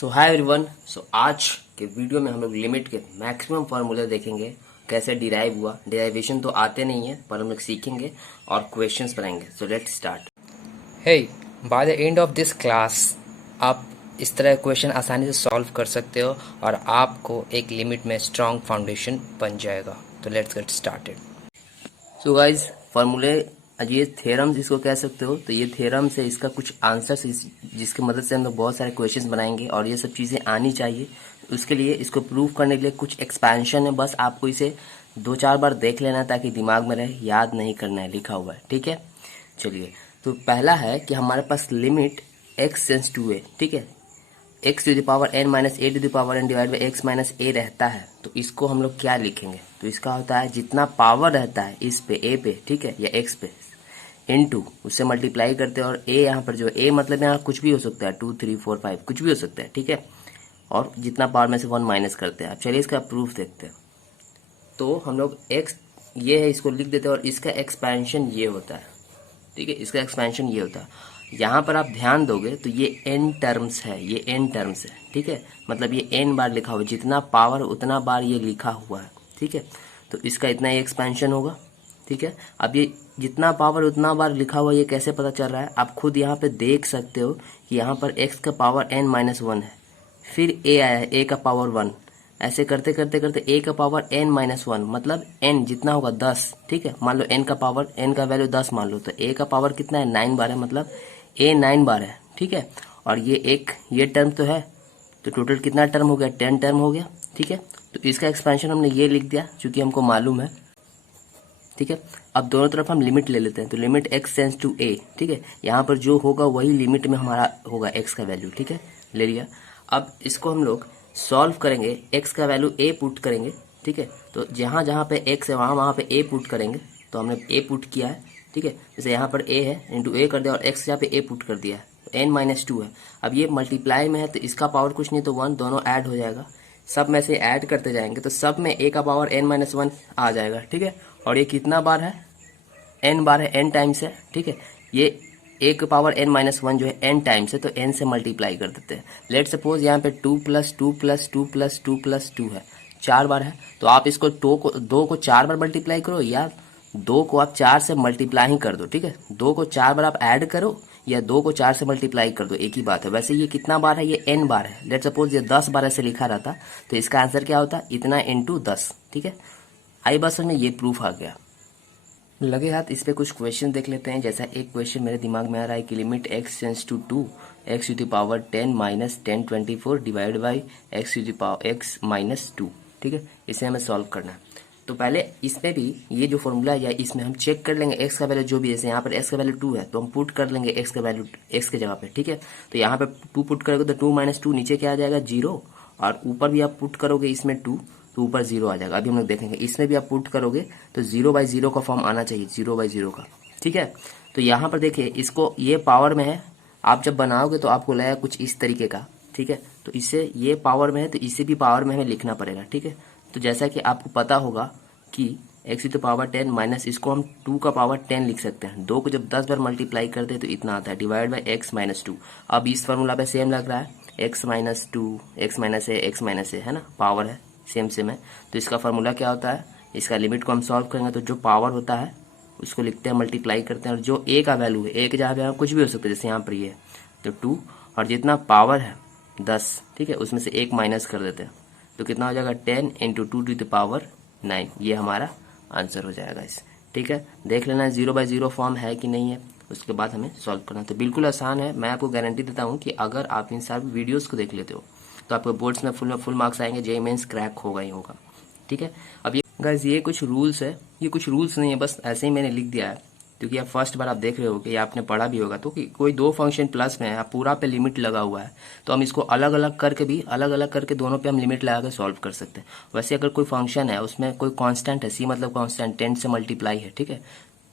सो hi everyone. सो आज के video में हम लोग लिमिट के मैक्सिमम फार्मूले देखेंगे, कैसे डिराइव हुआ। डिराइवेशन तो आते नहीं है पर हम लोग सीखेंगे और क्वेश्चंस बनाएंगे। So let's start. Hey, by the end of this class, आप इस तरह क्वेश्चन आसानी से सॉल्व कर सकते हो और आपको एक लिमिट में स्ट्रॉन्ग फाउंडेशन बन जाएगा। तो let's get started. So guys फार्मूले, ये थ्योरम्स इसको कह सकते हो। तो ये थ्योरम से इसका कुछ आंसर्स जिसकी मदद से हम लोग बहुत सारे क्वेश्चंस बनाएंगे और ये सब चीज़ें आनी चाहिए। उसके लिए इसको प्रूव करने के लिए कुछ एक्सपेंशन है, बस आपको इसे 2-4 बार देख लेना है ताकि दिमाग में रहे, याद नहीं करना है, लिखा हुआ है। ठीक है, चलिए। तो पहला है कि हमारे पास limit x tends to a, ठीक है, x to the power n minus a to the power n divide by x minus a रहता है। तो इसको हम लोग क्या लिखेंगे? तो इसका होता है जितना पावर रहता है इस पे a पे, ठीक है, या x पे, इनटू उससे मल्टीप्लाई करते हैं। और a यहाँ पर जो a मतलब यहाँ कुछ भी हो सकता है, 2 3 4 5 कुछ भी हो सकता है, ठीक है। और जितना पावर में से 1 माइनस करते हैं। अब चलिए इसका प्रूफ देखते हैं। तो हम लोग x ये है, इसको लिख देते हैं और इसका एक्सपेंशन ये होता है, ठीक है, इसका एक्सपेंशन ये होता है। यहाँ पर आप ध्यान दोगे तो ये n टर्म्स है, ये n टर्म्स है, ठीक है, मतलब ये n बार लिखा हुआ है, जितना पावर उतना बार ये लिखा हुआ है, ठीक है। तो इसका इतना ही एक्सपेंशन होगा, ठीक है। अब ये जितना पावर उतना बार लिखा हुआ, ये कैसे पता चल रहा है? आप खुद यहाँ पे देख सकते हो कि यहाँ पर x का पावर n माइनस 1 है, फिर a आया है, a का पावर 1, ऐसे करते करते करते a का पावर n माइनस 1, मतलब n जितना होगा 10, ठीक है। मान लो n का पावर, n का वैल्यू 10 मान लो, तो a का पावर कितना है? 9 बार है, मतलब a 9 बार है, ठीक है। और ये टर्म तो है, तो टोटल कितना टर्म हो गया? 10 टर्म हो गया, ठीक है। तो इसका एक्सपेंशन हमने ये लिख दिया क्योंकि हमको मालूम है, ठीक है। अब दोनों तरफ हम लिमिट ले लेते हैं। तो limit x tends to a, ठीक है, यहाँ पर जो होगा वही लिमिट में हमारा होगा x का वैल्यू, ठीक है, ले लिया। अब इसको हम लोग सॉल्व करेंगे, x का वैल्यू a पुट करेंगे, ठीक है। तो जहाँ जहाँ पे x है वहाँ वहाँ पे a पुट करेंगे। तो हमने a पुट किया है, ठीक है। जैसे यहाँ पर a है, इंटू a कर दिया और x यहाँ पे a पुट कर दिया है, तो n माइनस 2 है। अब ये मल्टीप्लाई में है तो इसका पावर कुछ नहीं तो 1, दोनों ऐड हो जाएगा। सब में से ऐड करते जाएंगे तो सब में a का पावर n माइनस 1 आ जाएगा, ठीक है। और ये कितना बार है? n बार है, n टाइम्स है, ठीक है। ये a का पावर n माइनस 1 जो है n टाइम्स है, तो n से मल्टीप्लाई कर देते हैं। लेट सपोज यहाँ पे 2 प्लस 2 प्लस 2 प्लस 2 प्लस 2 है, 4 बार है। तो आप इसको 2 को 4 बार मल्टीप्लाई करो, या 2 को आप 4 से मल्टीप्लाई ही कर दो, ठीक है। 2 को 4 बार आप ऐड करो या 2 को 4 से मल्टीप्लाई कर दो, एक ही बात है। वैसे ये कितना बार है? ये n बार है। लेट सपोज ये 10 बार ऐसे लिखा रहता तो इसका आंसर क्या होता? इतना इंटू 10, ठीक है। आई बस में ये प्रूफ आ गया। लगे हाथ इस पे कुछ क्वेश्चन देख लेते हैं। जैसा एक क्वेश्चन मेरे दिमाग में आ रहा है कि limit x tends to 2 x to the power 10 minus 1024 divide by x to the power x minus 2, ठीक है। इसे हमें सॉल्व करना है। तो पहले इसमें भी ये जो फॉर्मूला है इसमें हम चेक कर लेंगे x का वैल्यू जो भी, जैसे यहाँ पर x का वैल्यू 2 है तो हम पुट कर लेंगे x का वैल्यू x के जगह पे, ठीक है। तो यहाँ पे 2 पुट करोगे तो 2 माइनस 2 नीचे क्या आ जाएगा? 0। और ऊपर भी आप पुट करोगे इसमें 2 तो ऊपर 0 आ जाएगा। अभी हम लोग देखेंगे इसमें भी आप पुट करोगे तो 0/0 का फॉर्म आना चाहिए, 0/0 का, ठीक है। तो यहाँ पर देखिए, इसको ये पावर में है, आप जब बनाओगे तो आपको लगेगा कुछ इस तरीके का, ठीक है। तो इससे ये पावर में है तो इसे भी पावर में हमें लिखना पड़ेगा, ठीक है। तो जैसा कि आपको पता होगा कि x to the power 10 minus, इसको हम 2 का पावर 10 लिख सकते हैं। 2 को जब 10 बार मल्टीप्लाई करते हैं तो इतना आता है, डिवाइड बाई x माइनस 2। अब इस फॉर्मूला पे सेम लग रहा है, x minus 2, x minus a है ना, पावर है, सेम है। तो इसका फार्मूला क्या होता है? इसका लिमिट को हम सॉल्व करेंगे तो जो पावर होता है उसको लिखते हैं, मल्टीप्लाई करते हैं, और जो a का वैल्यू है, a के जहाँ पे कुछ भी हो सकता है, जैसे यहाँ पर ये तो 2, और जितना पावर है 10, ठीक है, उसमें से 1 माइनस कर देते हैं तो कितना हो जाएगा? 10 इंटू 2 टू द पावर 9। ये हमारा आंसर हो जाएगा इस, ठीक है। देख लेना 0/0 फॉर्म है कि नहीं है, उसके बाद हमें सॉल्व करना। तो बिल्कुल आसान है। मैं आपको गारंटी देता हूँ कि अगर आप इन सारी वीडियोस को देख लेते हो तो आपको बोर्ड्स में फुल मार्क्स आएंगे, जेईई मेंस क्रैक होगा ही होगा, ठीक है। अब ये गाइस, ये कुछ रूल्स है, ये कुछ रूल्स नहीं है, बस ऐसे ही मैंने लिख दिया है क्योंकि आप फर्स्ट बार आप देख रहे हो कि आपने पढ़ा भी होगा। तो कि कोई दो फंक्शन प्लस में है, आप पूरा पे लिमिट लगा हुआ है, तो हम इसको अलग अलग करके दोनों पे हम लिमिट लगा के सॉल्व कर सकते हैं। वैसे अगर कोई फंक्शन है उसमें कोई कांस्टेंट है, सी मतलब कांस्टेंट, 10 से मल्टीप्लाई है, ठीक है।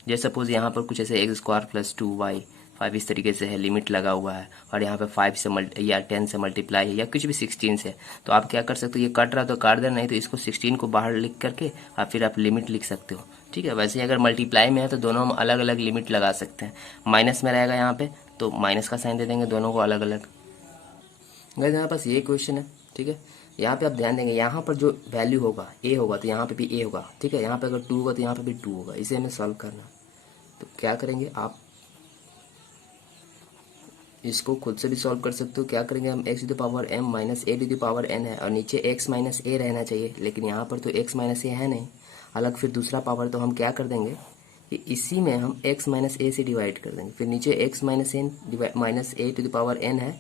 जैसे सपोज यहाँ पर कुछ ऐसे x² प्लस 2y 5 इस तरीके से है, लिमिट लगा हुआ है, और यहाँ पे 5 से या 10 से मल्टीप्लाई है, या कुछ भी 16 से, तो आप क्या कर सकते हो? ये कट रहा तो काट देना, नहीं तो इसको 16 को बाहर लिख करके और फिर आप लिमिट लिख सकते हो, ठीक है। वैसे अगर मल्टीप्लाई में है तो दोनों हम अलग अलग लिमिट लगा सकते हैं। माइनस में रहेगा यहाँ पे तो माइनस का साइन दे देंगे दोनों को अलग अलग। गाइस हमारे पास ये क्वेश्चन है, ठीक है। यहाँ पे आप ध्यान देंगे, यहाँ पर जो वैल्यू होगा ए होगा तो यहाँ पे भी ए होगा, ठीक है। यहाँ पे अगर 2 होगा तो यहाँ पे भी 2 होगा। इसे हमें सॉल्व करना है। तो क्या करेंगे, आप इसको खुद से भी सॉल्व कर सकते हो। क्या करेंगे हम, x to the power m minus a to the power n है और नीचे x माइनस a रहना चाहिए, लेकिन यहाँ पर तो x माइनस a है नहीं अलग फिर दूसरा पावर। तो हम क्या कर देंगे कि इसी में हम x माइनस a से डिवाइड कर देंगे। फिर नीचे x minus a to the power n है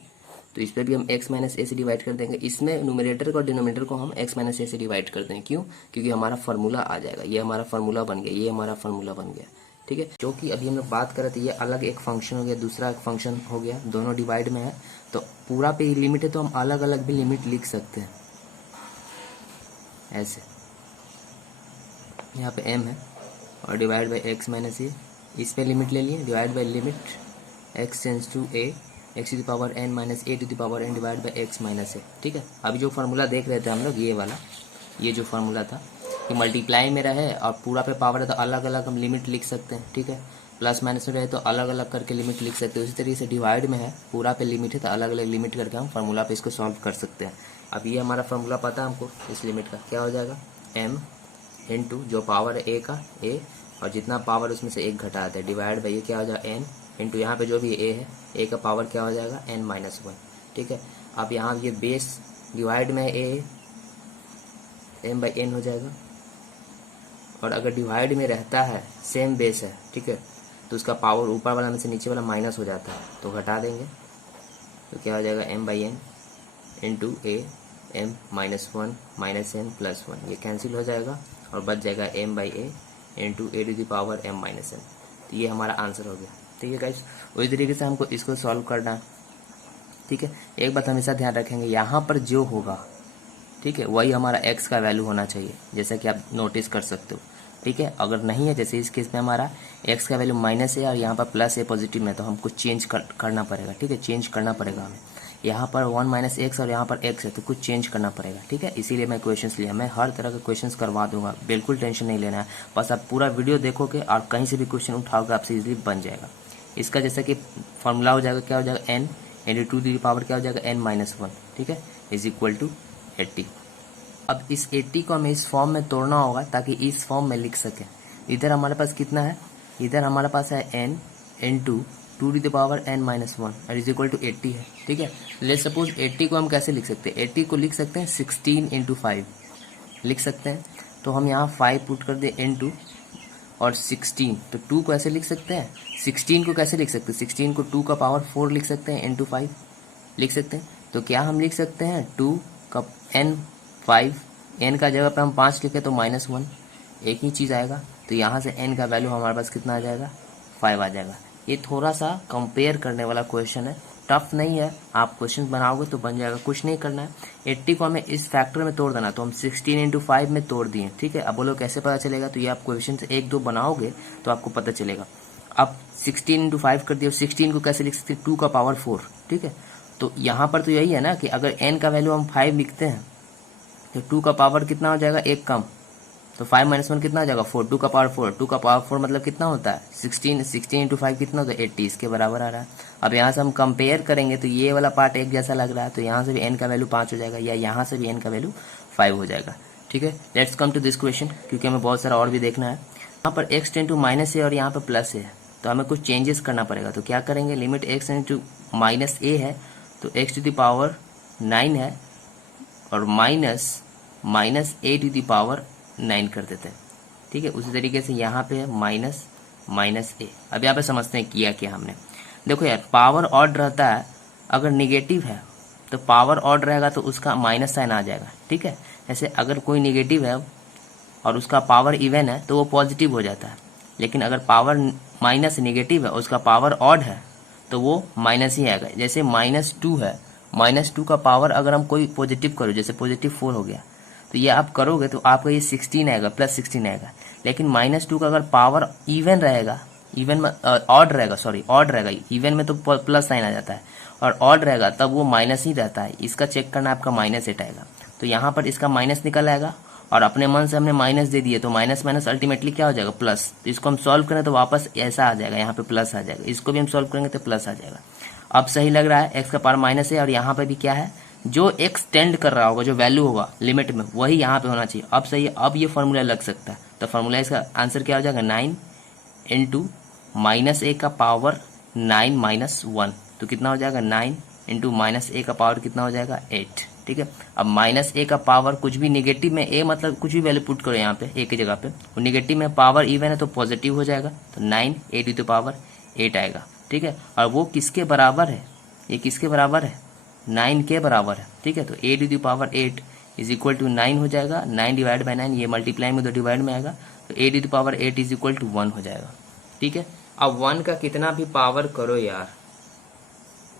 तो इस पर भी हम x माइनस a से डिवाइड कर देंगे। इसमें न्यूमरेटर को और डिनोमिनेटर को हम x माइनस a से डिवाइड कर देंगे। क्यों? क्योंकि हमारा फार्मूला आ जाएगा। ये हमारा फार्मूला बन गया, ये हमारा फार्मूला बन गया, ठीक है। क्योंकि अभी हम लोग बात कर रहे थे, ये अलग एक फंक्शन हो गया, दूसरा एक फंक्शन हो गया, दोनों डिवाइड में है तो पूरा पे लिमिट है तो हम अलग अलग भी लिमिट लिख सकते हैं। ऐसे यहाँ पे m है और divide by x minus a, इस पे लिमिट ले लिए, divide by limit x tends to a x to the power n minus a to the power n divide by x minus a, ठीक है। अभी जो फार्मूला देख रहे थे हम लोग, ये वाला, ये जो फार्मूला था ये मल्टीप्लाई में रहे और पूरा पे पावर है तो अलग अलग हम लिमिट लिख सकते हैं, ठीक है। प्लस माइनस में रहे तो अलग अलग करके लिमिट लिख सकते हैं। उसी तरीके से डिवाइड में है, पूरा पे लिमिट है तो अलग अलग लिमिट करके हम फार्मूला पे इसको सॉल्व कर सकते हैं। अब ये हमारा फार्मूला पता है हमको, इस लिमिट का क्या हो जाएगा, m इंटू जो पावर है a का a और जितना पावर उसमें से एक घटा देते हैं डिवाइड बाई ये क्या हो जाएगा n इंटू यहाँ पे जो भी a है a का पावर क्या हो जाएगा n माइनस 1, ठीक है। अब यहाँ ये बेस डिवाइड में a m बाई n हो जाएगा और अगर डिवाइड में रहता है सेम बेस है, ठीक है, तो उसका पावर ऊपर वाला में से नीचे वाला माइनस हो जाता है तो घटा देंगे तो क्या हो जाएगा m by n into a m minus 1 minus n plus 1, ये कैंसिल हो जाएगा और बच जाएगा m by a into a to the power m minus n। तो ये हमारा आंसर हो गया, ठीक है गाइस। उसी तरीके से हमको इसको सॉल्व करना है, ठीक है। एक बात हमेशा ध्यान रखेंगे, यहाँ पर जो होगा, ठीक है, वही हमारा x का वैल्यू होना चाहिए, जैसा कि आप नोटिस कर सकते हो, ठीक है। अगर नहीं है, जैसे इस केस में हमारा x का वैल्यू माइनस है और यहाँ पर प्लस है पॉजिटिव में, तो हमको चेंज करना पड़ेगा, ठीक है, चेंज करना पड़ेगा हमें। यहाँ पर 1 माइनस एक्स और यहाँ पर x है तो कुछ चेंज करना पड़ेगा, ठीक है। इसीलिए मैं क्वेश्चंस लिया, मैं हर तरह के क्वेश्चंस करवा दूंगा, बिल्कुल टेंशन नहीं लेना है। बस आप पूरा वीडियो देखोगे और कहीं से भी क्वेश्चन उठाओगे आपसे इजीली बन जाएगा। इसका जैसा कि फॉर्मूला हो जाएगा, क्या हो जाएगा, n into to the power क्या हो जाएगा n माइनस 1, ठीक है, इज इक्वल टू 80। अब इस 80 को हमें इस फॉर्म में तोड़ना होगा ताकि इस फॉर्म में लिख सकें। इधर हमारे पास कितना है, इधर हमारे पास है n into two to the power n minus 1 is equal to 80 है, ठीक है। लेट्स सपोज 80 को हम कैसे लिख सकते हैं, 80 को लिख सकते हैं 16 इंटू 5 लिख सकते हैं। तो हम यहाँ 5 पुट कर दे इंटू और 16, तो 2 को ऐसे लिख सकते हैं। 16 को कैसे लिख सकते हैं, 16 को 2 का पावर 4 लिख सकते हैं इंटू 5 लिख सकते हैं। तो क्या हम लिख सकते हैं 2 का n 5, n का जगह पे हम 5 लिखे तो माइनस 1, एक ही चीज़ आएगा। तो यहाँ से n का वैल्यू हमारे पास कितना आ जाएगा, 5 आ जाएगा। ये थोड़ा सा कंपेयर करने वाला क्वेश्चन है, टफ नहीं है, आप क्वेश्चन बनाओगे तो बन जाएगा, कुछ नहीं करना है। 80 को हमें इस फैक्टर में तोड़ देना, तो हम 16 इंटू 5 में तोड़ दिए, ठीक है। अब बोलो कैसे पता चलेगा, तो ये आप क्वेश्चन से 1-2 बनाओगे तो आपको पता चलेगा। अब 16 इंटू 5 कर दिया, 16 को कैसे लिख सकते हैं, 2 का पावर 4, ठीक है। तो यहाँ पर तो यही है ना कि अगर n का वैल्यू हम 5 लिखते हैं तो 2 का पावर कितना हो जाएगा, 1 कम, तो 5 माइनस 1 कितना हो जाएगा 4, 2 का पावर 4, 2 का पावर 4 मतलब कितना होता है 16, 16 इंटू 5 कितना होता है 80, इसके बराबर आ रहा है। अब यहाँ से हम कंपेयर करेंगे तो ये वाला पार्ट एक जैसा लग रहा है, तो यहाँ से भी n का वैल्यू 5 हो जाएगा या यहाँ से भी n का वैल्यू 5 हो जाएगा, ठीक है। Let's come to this question, क्योंकि हमें बहुत सारा और भी देखना है। यहाँ पर x टेंड टू माइनस ए और यहाँ पर प्लस ए है, तो हमें कुछ चेंजेस करना पड़ेगा। तो क्या करेंगे, limit x tend to minus a है तो x टू द पावर 9 है और minus a to the power 9 कर देते हैं, ठीक है। उसी तरीके से यहाँ पे है माइनस ए। अब यहाँ पे समझते हैं किया क्या हमने। देखो यार, पावर ऑड रहता है, अगर निगेटिव है तो पावर ऑड रहेगा तो उसका माइनस साइन आ जाएगा, ठीक है। ऐसे अगर कोई निगेटिव है और उसका पावर इवन है तो वो पॉजिटिव हो जाता है, लेकिन अगर पावर माइनस निगेटिव है उसका पावर ऑड है तो वो माइनस ही आएगा। जैसे -2 है, -2 का पावर अगर हम कोई पॉजिटिव करो, जैसे +4 हो गया, तो ये आप करोगे तो आपका ये 16 आएगा, +16 आएगा। लेकिन -2 का अगर पावर इवन रहेगा, इवन में ऑड रहेगा, सॉरी ऑड रहेगा, इवन में तो प्लस साइन आ जाता है और ऑड रहेगा तब वो माइनस ही रहता है। इसका चेक करना, आपका -8 आएगा, तो यहाँ पर इसका माइनस निकल आएगा और अपने मन से हमने माइनस दे दिए तो माइनस माइनस अल्टीमेटली क्या हो जाएगा, प्लस। तो इसको हम सॉल्व करें तो वापस ऐसा आ जाएगा, यहाँ पे प्लस आ जाएगा। इसको भी हम सॉल्व करेंगे तो प्लस आ जाएगा। अब सही लग रहा है, x का पावर माइनस है और यहाँ पे भी क्या है जो x टेंड कर रहा होगा, जो वैल्यू होगा लिमिट में, वही यहाँ पे होना चाहिए। अब सही है, अब ये फॉर्मूला लग सकता है। तो फॉर्मूला इसका आंसर क्या हो जाएगा, 9 इंटू माइनस ए का पावर 9 माइनस 1। तो कितना हो जाएगा, 9 इंटू माइनस ए का पावर कितना हो जाएगा, 8। ठीक है, अब माइनस ए का पावर कुछ भी निगेटिव में, ए मतलब कुछ भी वैल्यू पुट करो यहाँ पे ए की जगह पे, वो निगेटिव में पावर इवन है तो पॉजिटिव हो जाएगा, तो 9 ए टू द पावर 8 आएगा। ठीक है, और वो किसके बराबर है, ये किसके बराबर है, 9 के बराबर है। ठीक है, तो a to the power 8 is equal to 9 हो जाएगा, 9 डिवाइड बाई 9, ये मल्टीप्लाई में तो डिवाइड में आएगा, तो a to the power 8 is equal to 1 हो जाएगा। ठीक है, अब 1 का कितना भी पावर करो यार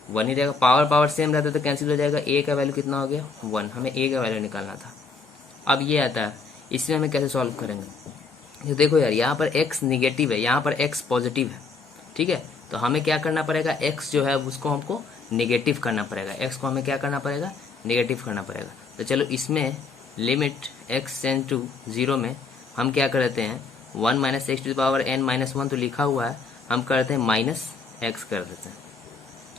1 ही रहेगा, पावर पावर सेम रहता तो कैंसिल हो जाएगा। ए का वैल्यू कितना हो गया, 1, हमें ए का वैल्यू निकालना था। अब ये आता है, इसमें हमें कैसे सॉल्व करेंगे, तो देखो यार यहाँ पर x निगेटिव है, यहाँ पर x पॉजिटिव है। ठीक है, तो हमें क्या करना पड़ेगा, x जो है उसको हमको निगेटिव करना पड़ेगा, x को हमें क्या करना पड़ेगा, निगेटिव करना पड़ेगा। तो चलो इसमें लिमिट x टेंड टू 0 में हम क्या करते हैं, 1 minus x to the power n minus 1 तो लिखा हुआ है, हम करते हैं माइनस x कर देते हैं।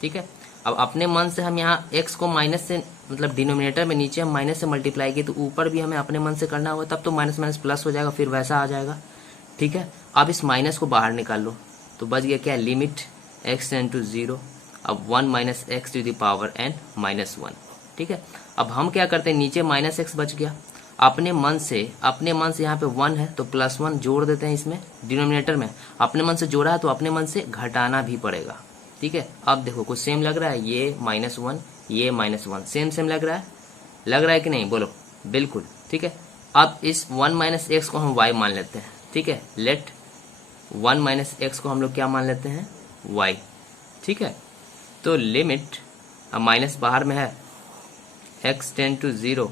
ठीक है, अब अपने मन से हम यहाँ x को माइनस से, मतलब डिनोमिनेटर में नीचे हम माइनस से मल्टीप्लाई किए, तो ऊपर भी हमें अपने मन से करना होगा, तब तो माइनस माइनस प्लस हो जाएगा, फिर वैसा आ जाएगा। ठीक है, अब इस माइनस को बाहर निकाल लो, तो बच गया क्या, लिमिट x टेंड टू 0, अब 1 minus x to the power n minus 1। ठीक है, अब हम क्या करते हैं, नीचे माइनस एक्स बच गया, अपने मन से यहाँ पे 1 है तो प्लस 1 जोड़ देते हैं इसमें डिनोमिनेटर में, अपने मन से जोड़ा है तो अपने मन से घटाना भी पड़ेगा। ठीक है, अब देखो कुछ सेम लग रहा है, ये -1 ये -1 सेम सेम लग रहा है कि नहीं, बोलो, बिल्कुल। ठीक है, अब इस 1 माइनस एक्स को हम y मान लेते हैं। ठीक है, लेट 1 माइनस एक्स को हम लोग क्या मान लेते हैं, y। ठीक है, तो लिमिट, अब माइनस बाहर में है, x टेंड टू 0,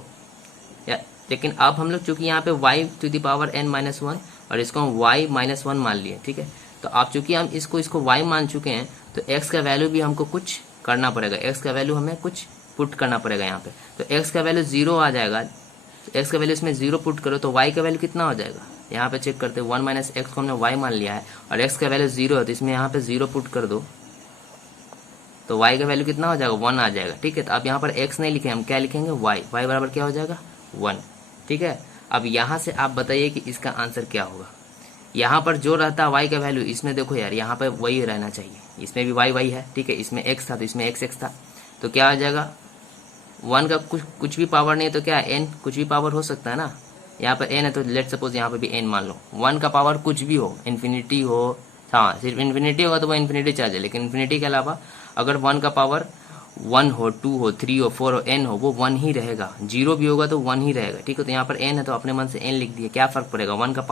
लेकिन अब हम लोग चूंकि यहाँ पे y to the power n minus 1 और इसको हम y माइनस 1 मान लिए। ठीक है, तो अब चूंकि हम इसको y मान चुके हैं, तो x का वैल्यू भी हमको कुछ करना पड़ेगा, x का वैल्यू हमें कुछ पुट करना पड़ेगा यहाँ पे। तो x का वैल्यू 0 आ जाएगा, तो x का वैल्यू इसमें 0 पुट करो तो y का वैल्यू कितना हो जाएगा, यहाँ पे चेक करते हैं, 1 माइनस एक्स को हमने y मान लिया है और x का वैल्यू 0 है, तो इसमें यहाँ पे 0 पुट कर दो तो y का वैल्यू कितना हो जाएगा, 1 आ जाएगा। ठीक है, तो अब यहाँ पर x नहीं लिखे, हम क्या लिखेंगे, y बराबर क्या हो जाएगा, 1। ठीक है, अब यहाँ से आप बताइए कि इसका आंसर क्या होगा। यहाँ पर जो रहता है y का वैल्यू, इसमें देखो यार यहाँ पर वही रहना चाहिए, इसमें भी y है। ठीक है, इसमें x था तो इसमें x था, तो क्या आ जाएगा, 1 का कुछ भी पावर नहीं है तो क्या n कुछ भी पावर हो सकता है ना, यहाँ पर n है तो लेट सपोज यहाँ पर भी n मान लो। 1 का पावर कुछ भी हो, इन्फिनिटी हो, हाँ सिर्फ इन्फिनिटी होगा तो वो इन्फिनिटी चल जाए, लेकिन इन्फिनिटी के अलावा अगर 1 का पावर 1 हो, 2 हो, 3 हो, 4 हो, n हो, वो 1 ही रहेगा, 0 भी होगा तो 1 ही रहेगा। ठीक है, तो यहाँ पर n है तो अपने मन से n लिख दिया, क्या फर्क पड़ेगा, 1 का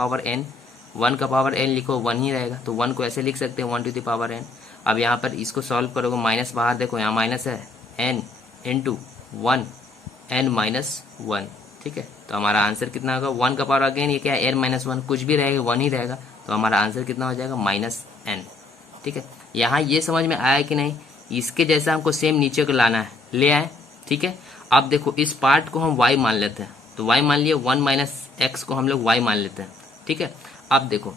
पावर n लिखो, 1 ही रहेगा, तो 1 को ऐसे लिख सकते हैं 1 टू द पावर n। अब यहाँ पर इसको सॉल्व करोगे, माइनस बाहर देखो, यहाँ माइनस है, n इंटू 1 n माइनस 1। ठीक है, तो हमारा आंसर कितना होगा, 1 का पावर अगेन ये क्या है, n माइनस 1, कुछ भी रहेगा 1 ही रहेगा, तो हमारा आंसर कितना हो जाएगा, -n। ठीक है, यहाँ ये समझ में आया कि नहीं, इसके जैसा हमको सेम नीचे को लाना है, ले आए। ठीक है, अब देखो इस पार्ट को हम y मान लेते हैं, तो y मान लिए, 1 माइनस एक्स को हम लोग y मान लेते हैं। ठीक है, अब देखो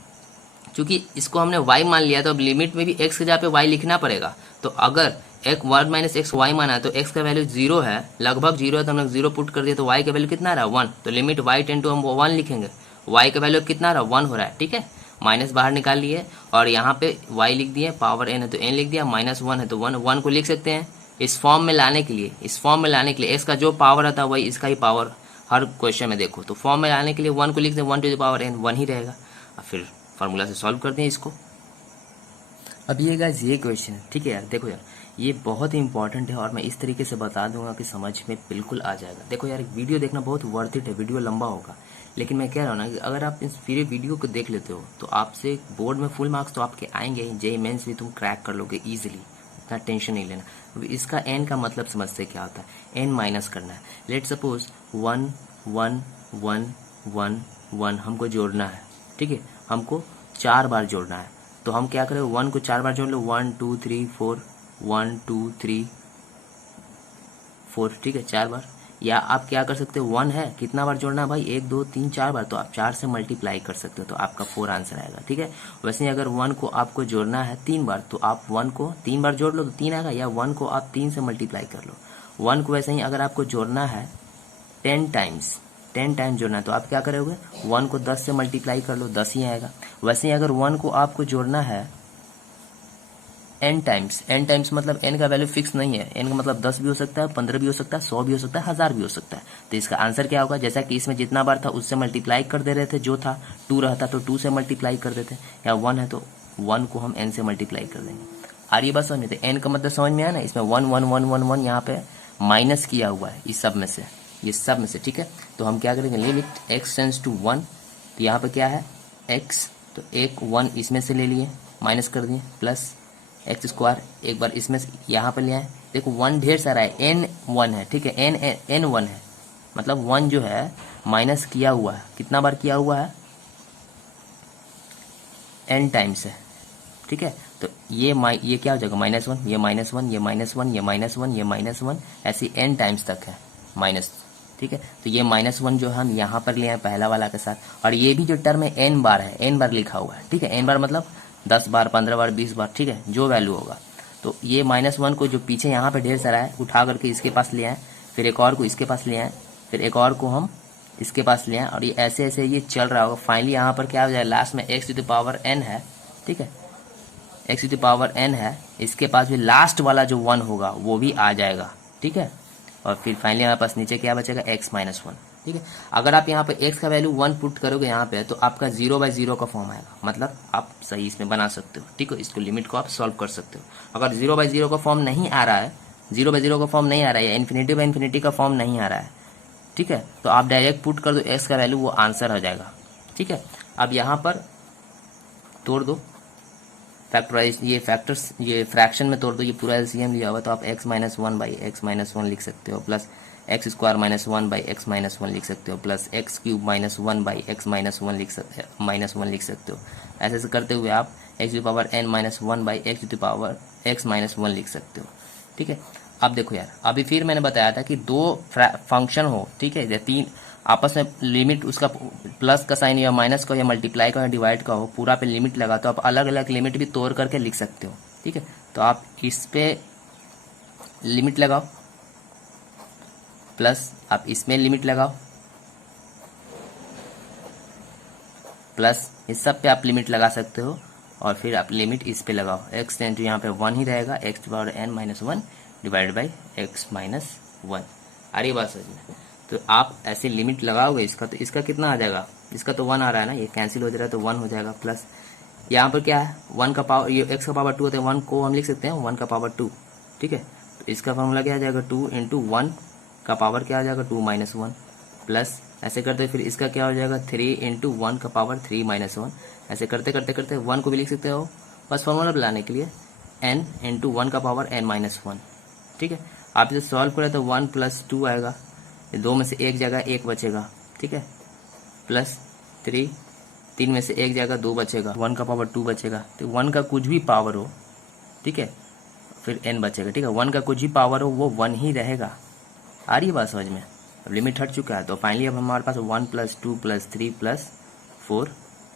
चूंकि इसको हमने y मान लिया तो अब लिमिट में भी x के जगह पे y लिखना पड़ेगा, तो अगर 1 माइनस एक्स y माना है तो x का वैल्यू 0 है, लगभग 0 है, तो हम लोग 0 पुट कर दिए, तो y का वैल्यू कितना रहा, 1, तो लिमिट y टेंड टू हम 1 लिखेंगे, y का वैल्यू कितना रहा, 1 हो रहा है। ठीक है, माइनस बाहर निकाल लिए और यहाँ पे y लिख दिए, पावर n है तो n लिख दिया, -1 है तो 1 को लिख सकते हैं। इस फॉर्म में लाने के लिए x का जो पावर आता है वही इसका ही पावर हर क्वेश्चन में देखो, तो फॉर्म में लाने के लिए 1 को लिख दें, 1 टू द पावर n 1 ही रहेगा। अब फिर फार्मूला से सॉल्व करते हैं इसको। अब ये गाइस ये क्वेश्चन है, ठीक है यार, देखो यार ये बहुत ही इंपॉर्टेंट है और मैं इस तरीके से बता दूंगा कि समझ में बिल्कुल आ जाएगा। देखो यार वीडियो देखना बहुत वर्थ इट है, वीडियो लंबा होगा, लेकिन मैं कह रहा हूँ ना कि अगर आप इस पूरे वीडियो को देख लेते हो तो आपसे बोर्ड में फुल मार्क्स तो आपके आएंगे, जेईई मेंस भी तुम क्रैक कर लोगे इजीली, इतना टेंशन नहीं लेना। अब इसका एन का मतलब समझते क्या होता है, एन माइनस करना है। लेट सपोज 1 1 1 1 1 हमको जोड़ना है, ठीक है, हमको 4 बार जोड़ना है, तो हम क्या करें, 1 को 4 बार जोड़ लो, 1 2 3 4 1 2 3 4, ठीक है, 4 बार। या आप क्या कर सकते हो, 1 है, कितना बार जोड़ना है भाई, 1 2 3 4 बार, तो आप 4 से मल्टीप्लाई कर सकते हो, तो आपका 4 आंसर आएगा। ठीक है, वैसे ही अगर 1 को आपको जोड़ना है 3 बार, तो आप 1 को 3 बार जोड़ लो तो 3 आएगा, या 1 को आप 3 से मल्टीप्लाई कर लो, 1 को वैसे ही अगर आपको जोड़ना है 10 टाइम्स, 10 टाइम्स जोड़ना है तो आप क्या करोगे, 1 को 10 से मल्टीप्लाई कर लो, 10 ही आएगा। वैसे ही अगर 1 को आपको जोड़ना है n टाइम्स, n टाइम्स मतलब n का वैल्यू फिक्स नहीं है, n का मतलब 10 भी हो सकता है, 15 भी हो सकता है, 100 भी हो सकता है, 1000 भी हो सकता है। तो इसका आंसर क्या होगा, जैसा कि इसमें जितना बार था उससे मल्टीप्लाई कर दे रहे थे, जो था 2 रहता तो 2 से मल्टीप्लाई कर देते, या 1 है तो 1 को हम n से मल्टीप्लाई कर देंगे। आ रही है बात समझ में, तो n का मतलब समझ में आया ना, इसमें 1 1 1 1 1 यहाँ पे माइनस किया हुआ है इस सब में से, ये सब में से, ठीक है। तो हम क्या करेंगे, लिमिट x टेंड्स टू 1, तो यहाँ पे क्या है x, तो एक 1 इसमें से ले लिए, माइनस कर दिए, प्लस एक्स स्क्वायर एक बार इसमें से यहाँ पर ले आए, देखो 1 ढेर सारा है, n 1 है, ठीक है, n 1 है, मतलब 1 जो है माइनस किया हुआ है, कितना बार किया हुआ है, n टाइम्स है, ठीक है। तो ये क्या हो जाएगा, -1, ये -1, ये -1, ये -1, ये -1, ऐसे n टाइम्स तक है माइनस, ठीक है। तो ये -1 जो हम यहाँ पर ले आए पहला वाला के साथ, और ये भी जो टर्म है n बार है, n बार लिखा हुआ है, ठीक है, n बार मतलब 10 बार, 15 बार, 20 बार, ठीक है, जो वैल्यू होगा। तो ये -1 को जो पीछे यहाँ पे ढेर सारा है उठा करके इसके पास ले आए, फिर एक और को इसके पास ले आए, फिर एक और को हम इसके पास ले आए, और ये ऐसे ऐसे ये चल रहा होगा। फाइनली यहाँ पर क्या हो जाए, लास्ट में x to the power n है, ठीक है, x to the power n है, इसके पास भी लास्ट वाला जो 1 होगा वो भी आ जाएगा, ठीक है। और फिर फाइनली हमारे पास नीचे क्या बचेगा, x -1, ठीक है। अगर आप यहाँ पे x का वैल्यू 1 पुट करोगे यहाँ पे, तो आपका 0/0 का फॉर्म आएगा, मतलब आप सही इसमें बना सकते हो, ठीक है, इसको लिमिट को आप सॉल्व कर सकते हो। अगर 0/0 का फॉर्म नहीं आ रहा है, 0/0 का फॉर्म नहीं आ रहा है, या इन्फिनिटी का फॉर्म नहीं आ रहा है, ठीक है, तो आप डायरेक्ट पुट कर दो x का वैल्यू, वो आंसर हो जाएगा, ठीक है। अब यहाँ पर तोड़ दो, फैक्टराइज, ये फैक्टर्स, ये फ्रैक्शन में तोड़ दो, ये पूरा एलसीएम लिया हुआ, तो आप x -1 बाई x -1 लिख सकते हो, plus x square -1 by x -1 लिख सकते हो, plus x cube -1 by x -1 लिख सकते हो। ऐसे ऐसे करते हुए आप x to power n -1 by x to power x -1 लिख सकते हो, ठीक है। अब देखो यार, अभी फिर मैंने बताया था कि दो फंक्शन हो, ठीक है, या तीन आपस में लिमिट उसका प्लस का साइन या माइनस का या मल्टीप्लाई का या डिवाइड का हो, पूरा पे लिमिट लगा, तो आप अलग अलग लिमिट भी तोड़ करके लिख सकते हो, ठीक है। तो आप इस पे लिमिट लगाओ, प्लस आप इसमें लिमिट लगाओ, प्लस इस सब पे आप लिमिट लगा सकते हो, और फिर आप लिमिट इस पे लगाओ, x टेंड टू यहाँ पे 1 ही रहेगा, x to power n -1 divide by x -1। आ रही बात समझ में, तो आप ऐसे लिमिट लगाओगे इसका, तो इसका कितना आ जाएगा, इसका तो 1 आ रहा है ना, ये कैंसिल हो जा रहा है तो 1 हो जाएगा, प्लस यहाँ पर क्या है 1 का पावर, ये x का पावर 2 होता है, 1 को हम लिख सकते हैं 1 का पावर 2, ठीक है। तो इसका फॉर्मूला क्या आ जाएगा, 2 इंटू 1 का पावर क्या आ जाएगा 2 -1, प्लस ऐसे करते फिर इसका क्या हो जाएगा 3 इंटू 1 का पावर 3 -1, ऐसे करते करते करते 1 को भी लिख सकते हो, बस फॉर्मूला बनाने के लिए n इंटू 1 का पावर n -1, ठीक है। आप इसे सॉल्व करें तो 1 + 2 आएगा, दो में से एक जगह 1 बचेगा, ठीक है, प्लस 3 में से एक जगह 2 बचेगा, 1 का पावर 2 बचेगा, तो 1 का कुछ भी पावर हो, ठीक है, फिर n बचेगा, ठीक है, 1 का कुछ भी पावर हो वो 1 ही रहेगा। आ रही है बात समझ में, अब लिमिट हट चुका है, तो फाइनली अब हमारे पास 1 + 2 + 3 + 4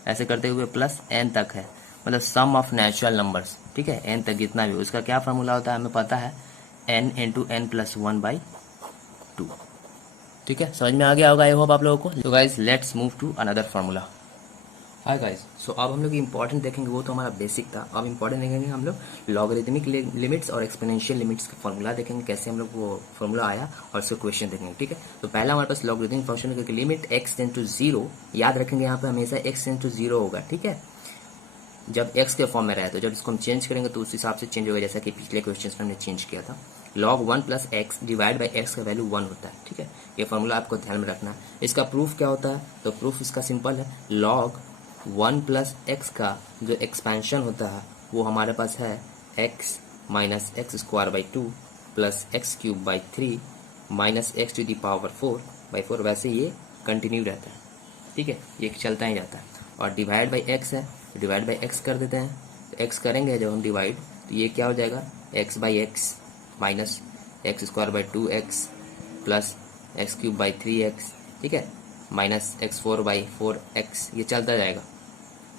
ऐसे करते हुए प्लस n तक है, मतलब सम ऑफ नेचुरल नंबर्स, ठीक है, n तक जितना भी, उसका क्या फार्मूला होता है हमें पता है, n इंटू n + 1/2, ठीक है, समझ में आ गया होगा आई होप आप लोगों को। तो guys let's move to another formula. Hi guys, so अब हम लोग इंपॉर्टेंट देखेंगे, वो तो हमारा बेसिक था, अब इंपॉर्टेंट देखेंगे हम लोग लॉगरिथमिक लिमिट्स और एक्सपोनेंशियल लिमिट्स का फॉर्मूला देखेंगे, कैसे हम लोग वो फॉर्मूला आया, और उससे क्वेश्चन देखेंगे, ठीक है। तो पहला हमारे पास लॉगरिथमिक फंक्शन है, लिमिट x टेंड टू 0, याद रखेंगे यहाँ पे हमेशा x टेंड टू 0 होगा, ठीक है, जब x के फॉर्म में रहे, तो जब इसको हम चेंज करेंगे तो उस हिसाब से चेंज होगा, जैसा कि पिछले क्वेश्चन में हमने चेंज किया था। log 1 + x divide by x का वैल्यू 1 होता है, ठीक है, ये फॉर्मूला आपको ध्यान में रखना है। इसका प्रूफ क्या होता है, तो प्रूफ इसका सिंपल है, log 1 + x का जो एक्सपेंशन होता है वो हमारे पास है x - x² 2 + x³ 3 - x to the power 4/4, वैसे ये कंटिन्यू रहता है, ठीक है, ये चलता ही रहता है। और डिवाइड बाई x है, डिवाइड बाई x कर देते हैं, तो x करेंगे जब हम डिवाइड, तो ये क्या हो जाएगा x/x minus x² 2x plus x³ 3x, ठीक है, माइनस x4/4x, ये चलता जाएगा,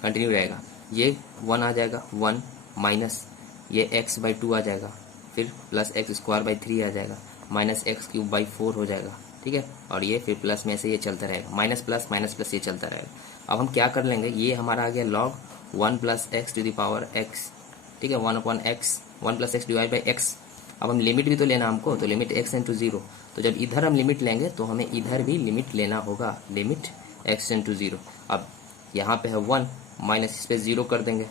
कंटिन्यू रहेगा। ये 1 आ जाएगा, 1 माइनस ये x/2 आ जाएगा, फिर प्लस x² 3 आ जाएगा, माइनस एक्स क्यूब बाई 4 हो जाएगा, ठीक है। और ये फिर प्लस में से ये चलता रहेगा, माइनस प्लस ये चलता रहेगा। अब हम क्या कर लेंगे, ये हमारा आ गया log 1 plus x to the power x, ठीक है, 1 upon x, 1 plus x divide by x. अब हम लिमिट भी तो लेना हमको, तो लिमिट एक्स इंटू 0। तो जब इधर हम लिमिट लेंगे तो हमें इधर भी लिमिट लेना होगा, लिमिट एक्स इंटू 0। अब यहाँ पे है 1, माइनस इस पर 0 कर देंगे,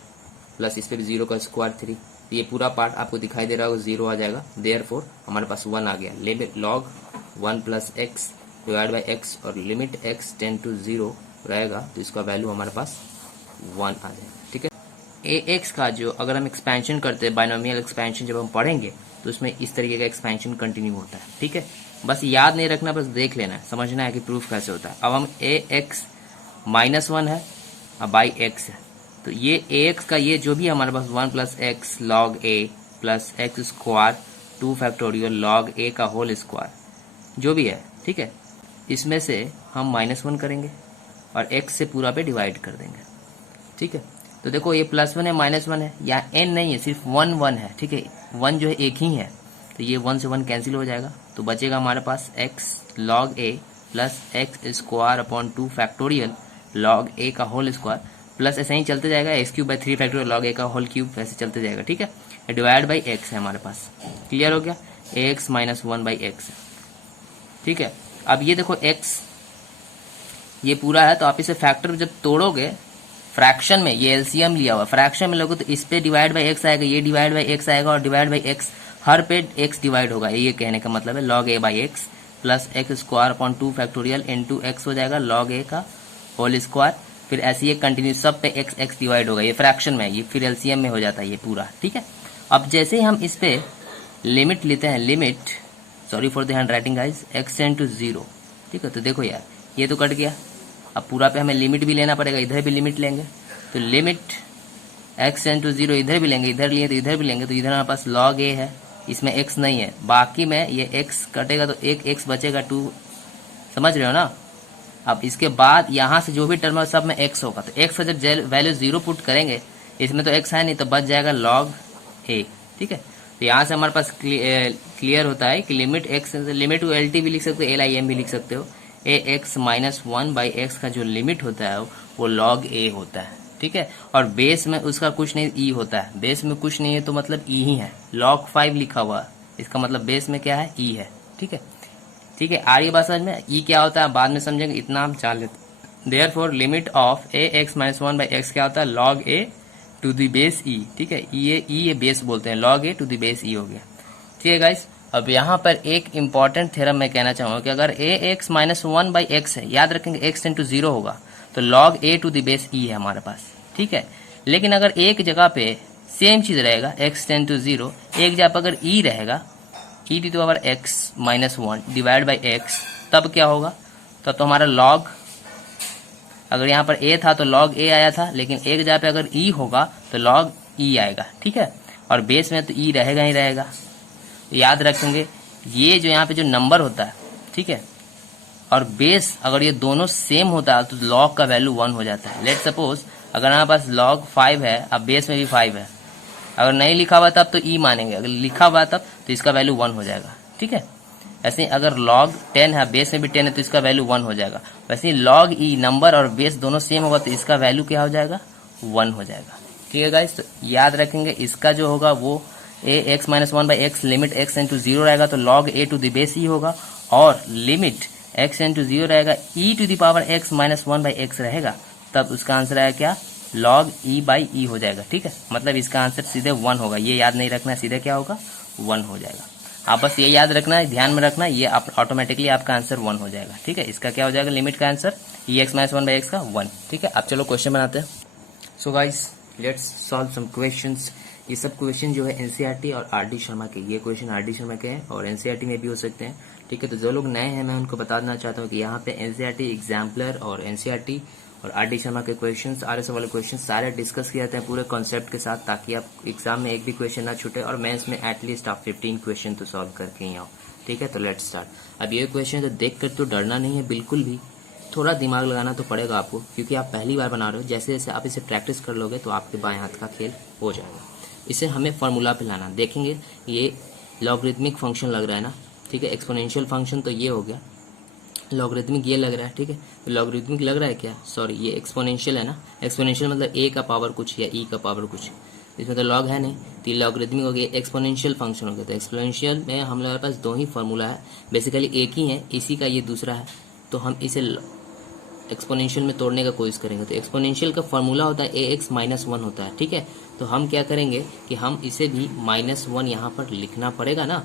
प्लस इस पर भी 0 का स्क्वायर 3। ये पूरा पार्ट आपको दिखाई दे रहा होगा 0 आ जाएगा, देयरफॉर हमारे पास 1 आ गया। Limit log 1 plus x divide by x और लिमिट एक्स टेंड टू 0 रहेगा, तो इसका वैल्यू हमारे पास 1 आ जाएगा, ठीक है। ए एक्स का जो अगर हम एक्सपेंशन करते हैं, बाइनोमियल एक्सपेंशन जब हम पढ़ेंगे तो उसमें इस तरीके का एक्सपेंशन कंटिन्यू होता है, ठीक है। बस याद नहीं रखना, बस देख लेना है, समझना है कि प्रूफ कैसे होता है। अब हम ए एक्स -1 है, अब बाई एक्स है, तो ये ए एक्स का ये जो भी हमारे पास 1 plus x log a plus x square 2 factorial log a का होल स्क्वायर जो भी है, ठीक है, इसमें से हम -1 करेंगे और एक्स से पूरा पे डिवाइड कर देंगे, ठीक है। तो देखो ये +1 है -1 है, यहाँ n नहीं है, सिर्फ 1 1 है, ठीक है। 1 जो है एक ही है, तो ये 1 से 1 कैंसिल हो जाएगा, तो बचेगा हमारे पास x log a plus x square upon 2 factorial log a का होल स्क्वायर, प्लस ऐसे ही चलते जाएगा x cube by 3 factorial log a का होल क्यूब, ऐसे चलते जाएगा, ठीक है। डिवाइड बाई x है हमारे पास, क्लियर हो गया, ax -1 बाई x, ठीक है। अब ये देखो x ये पूरा है, तो आप इसे फैक्टर जब तोड़ोगे फ्रैक्शन में, ये एलसीएम लिया हुआ फ्रैक्शन में लोगे तो इस पे डिवाइड बाई एक्स आएगा, ये डिवाइड बाई एक्स आएगा और डिवाइड बाई एक्स हर पे एक्स डिवाइड होगा, ये कहने का मतलब है। Log a by x plus x square upon 2 factorial into x हो जाएगा लॉग ए का होल स्क्वायर, फिर ऐसे ये कंटिन्यू सब पे एक्स एक्स डिवाइड होगा, ये फ्रैक्शन में, ये फिर एलसीएम में हो जाता है ये पूरा, ठीक है। अब जैसे ही हम इस पे लिमिट लेते हैं, limit, sorry for the handwriting guys, x tend to 0, ठीक है। तो देखो यार ये तो कट गया, अब पूरा पे हमें लिमिट भी लेना पड़ेगा, इधर भी लिमिट लेंगे, तो लिमिट x टेंड टू 0 इधर भी लेंगे, इधर लिए तो इधर भी लेंगे, तो इधर हमारे पास log a है, इसमें x नहीं है, बाकी में ये x कटेगा तो एक x बचेगा 2, समझ रहे हो ना। अब इसके बाद यहाँ से जो भी टर्म है सब में x होगा, तो x का जब वैल्यू 0 पुट करेंगे, इसमें तो x है नहीं, तो बच जाएगा log a, ठीक है। तो यहाँ से हमारे पास क्लियर होता है कि लिमिट x, लिमिट को LT भी लिख सकते हो, LIM भी लिख सकते हो, ax -1 बाई एक्स का जो लिमिट होता है वो log a होता है, ठीक है। और बेस में उसका कुछ नहीं, e होता है, बेस में कुछ नहीं है तो मतलब e ही है, log 5 लिखा हुआ है, इसका मतलब बेस में क्या है, e है, ठीक है, ठीक है। आ रही बात समझ में, e क्या होता है बाद में समझेंगे, इतना हम जान लेते। Therefore limit of ax -1 by x क्या होता है, log a to the base e, ठीक है, e बेस बोलते हैं, log a to the base e हो गया, ठीक है गाइस। अब यहाँ पर एक इंपॉर्टेंट थ्योरम मैं कहना चाहूंगा कि अगर ax -1 बाई एक्स है, याद रखेंगे x टेंड टू 0 होगा, तो log a to the base e है हमारे पास, ठीक है। लेकिन अगर एक जगह पे सेम चीज रहेगा x टेंड टू 0, एक जगह पर अगर e रहेगा e to the power x -1 divide by x, तब क्या होगा, तब तो हमारा log, अगर यहाँ पर a था तो log a आया था, लेकिन एक जगह पे अगर e होगा तो log e आएगा, ठीक है। और बेस में तो e रहेगा ही रहेगा, याद रखेंगे ये जो यहाँ पे जो नंबर होता है, ठीक है, और बेस अगर ये दोनों सेम होता है तो log का वैल्यू 1 हो जाता है। लेट सपोज अगर हमारे पास log 5 है, अब बेस में भी 5 है, अगर नहीं लिखा हुआ तब तो e मानेंगे, अगर लिखा हुआ तब तो इसका वैल्यू 1 हो जाएगा, ठीक है। ऐसे ही अगर log 10 है, बेस में भी 10 है, तो इसका वैल्यू 1 हो जाएगा। वैसे ही log e नंबर और बेस दोनों सेम होगा तो इसका वैल्यू क्या हो जाएगा, 1 हो जाएगा, ठीक है गाइस। तो याद रखेंगे इसका जो होगा वो ax -1 by x, limit x tend to 0 रहेगा तो log a to the base e होगा, और लिमिट x टेंड टू 0 रहेगा, e to the power x -1 by x रहेगा, तब उसका आंसर आएगा क्या, log e बाई e हो जाएगा, ठीक है। मतलब इसका आंसर सीधे 1 होगा, ये याद नहीं रखना, सीधे क्या होगा, 1 हो जाएगा। आप बस ये याद रखना है, ध्यान में रखना, ये ऑटोमेटिकली आपका आंसर 1 हो जाएगा, ठीक है। इसका क्या हो जाएगा, लिमिट का आंसर ex -1 बाई एक्स का 1, ठीक है। अब चलो क्वेश्चन बनाते हैं। So guys let's solve some questions. ये सब क्वेश्चन जो है एनसीईआरटी और आरडी शर्मा के, ये क्वेश्चन आरडी शर्मा के हैं और एनसीईआरटी में भी हो सकते हैं, ठीक है। तो जो लोग नए हैं मैं उनको बता देना चाहता हूँ कि यहाँ पे एनसीईआरटी एग्जाम्पलर और एनसीईआरटी और आरडी शर्मा के क्वेश्चंस, आरएसए वाले क्वेश्चन सारे डिस्कस किए जाते हैं पूरे कॉन्सेप्ट के साथ, ताकि आप एग्जाम में एक भी क्वेश्चन ना छूटे, और मेंस में एटलीस्ट आप 15 क्वेश्चन तो सॉल्व करके ही आओ, ठीक है। तो लेट्स स्टार्ट। अब ये क्वेश्चन तो देख कर तो डरना नहीं है बिल्कुल भी, थोड़ा दिमाग लगाना तो पड़ेगा आपको, क्योंकि आप पहली बार बना रहे हो। जैसे जैसे आप इसे प्रैक्टिस कर लोगे तो आपके बाएं हाथ का खेल हो जाएगा। इसे हमें फार्मूला पे लाना, देखेंगे ये लॉगरिथमिक फंक्शन लग रहा है ना, ठीक है। एक्सपोनेंशियल फंक्शन तो ये हो गया, लॉगरिथमिक ये लग रहा है, ठीक है। तो लॉगरिथमिक लग रहा है क्या, सॉरी ये एक्सपोनेंशियल है ना, एक्सपोनेंशियल मतलब ए का पावर कुछ या ई का पावर कुछ, इसमें तो लॉग है नहीं, तो ये लॉगरिथमिक हो गया, एक्सपोनेंशियल फंक्शन हो गया। तो एक्सपोनेंशियल में हम लोगों के पास दो ही फार्मूला है, बेसिकली एक ही है, इसी का ये दूसरा है, तो हम इसे एक्सपोनेंशियल में तोड़ने का कोशिश करेंगे। तो एक्सपोनेंशियल का फार्मूला होता है ए एक्स माइनस वन होता है, ठीक है। तो हम क्या करेंगे कि हम इसे भी माइनस वन यहाँ पर लिखना पड़ेगा ना,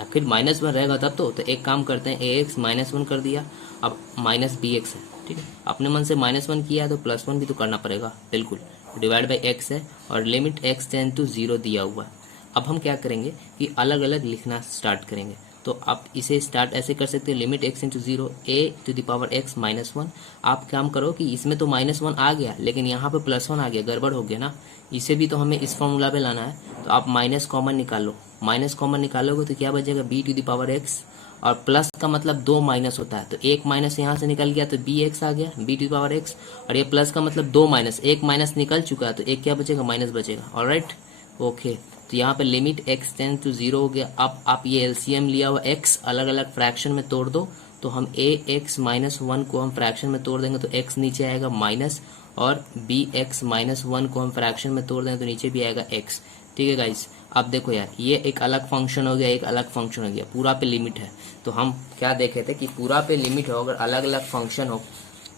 आखिर माइनस वन रहेगा तब तो एक काम करते हैं, ए एक्स माइनस वन कर दिया, अब माइनस बी एक्स है, ठीक है। अपने मन से माइनस वन किया है तो प्लस वन भी तो करना पड़ेगा, बिल्कुल, डिवाइड बाई एक्स है और limit x tend to zero दिया हुआ है। अब हम क्या करेंगे कि अलग अलग लिखना स्टार्ट करेंगे। तो आप इसे स्टार्ट ऐसे कर सकते हैं, limit x into zero a to the power x minus one. आप काम करो कि इसमें तो माइनस वन आ गया, लेकिन यहाँ पे प्लस वन आ गया, गड़बड़ हो गया ना, इसे भी तो हमें इस फॉर्मूला पे लाना है। तो आप माइनस कॉमन निकाल लो, माइनस कॉमन निकालोगे तो क्या बचेगा, b to the power x, और प्लस का मतलब दो माइनस होता है, तो एक माइनस यहाँ से निकल गया तो बी एक्स आ गया, b to the power x, और ये प्लस का मतलब दो माइनस, एक माइनस निकल चुका है तो एक क्या बचेगा, माइनस बचेगा। Alright, okay. तो यहाँ पे limit x tend to zero हो गया। अब आप ये एलसीएम लिया हुआ एक्स अलग अलग फ्रैक्शन में तोड़ दो, तो हम ए एक्स माइनस वन को हम फ्रैक्शन में तोड़ देंगे तो एक्स नीचे आएगा माइनस, और बी एक्स माइनस वन को हम फ्रैक्शन में तोड़ देंगे तो नीचे भी आएगा एक्स, ठीक है गाइस। अब देखो यार, ये एक अलग फंक्शन हो गया, एक अलग फंक्शन हो गया, पूरा पे लिमिट है। तो हम क्या देखे थे कि पूरा पे लिमिट हो, अगर अलग अलग फंक्शन हो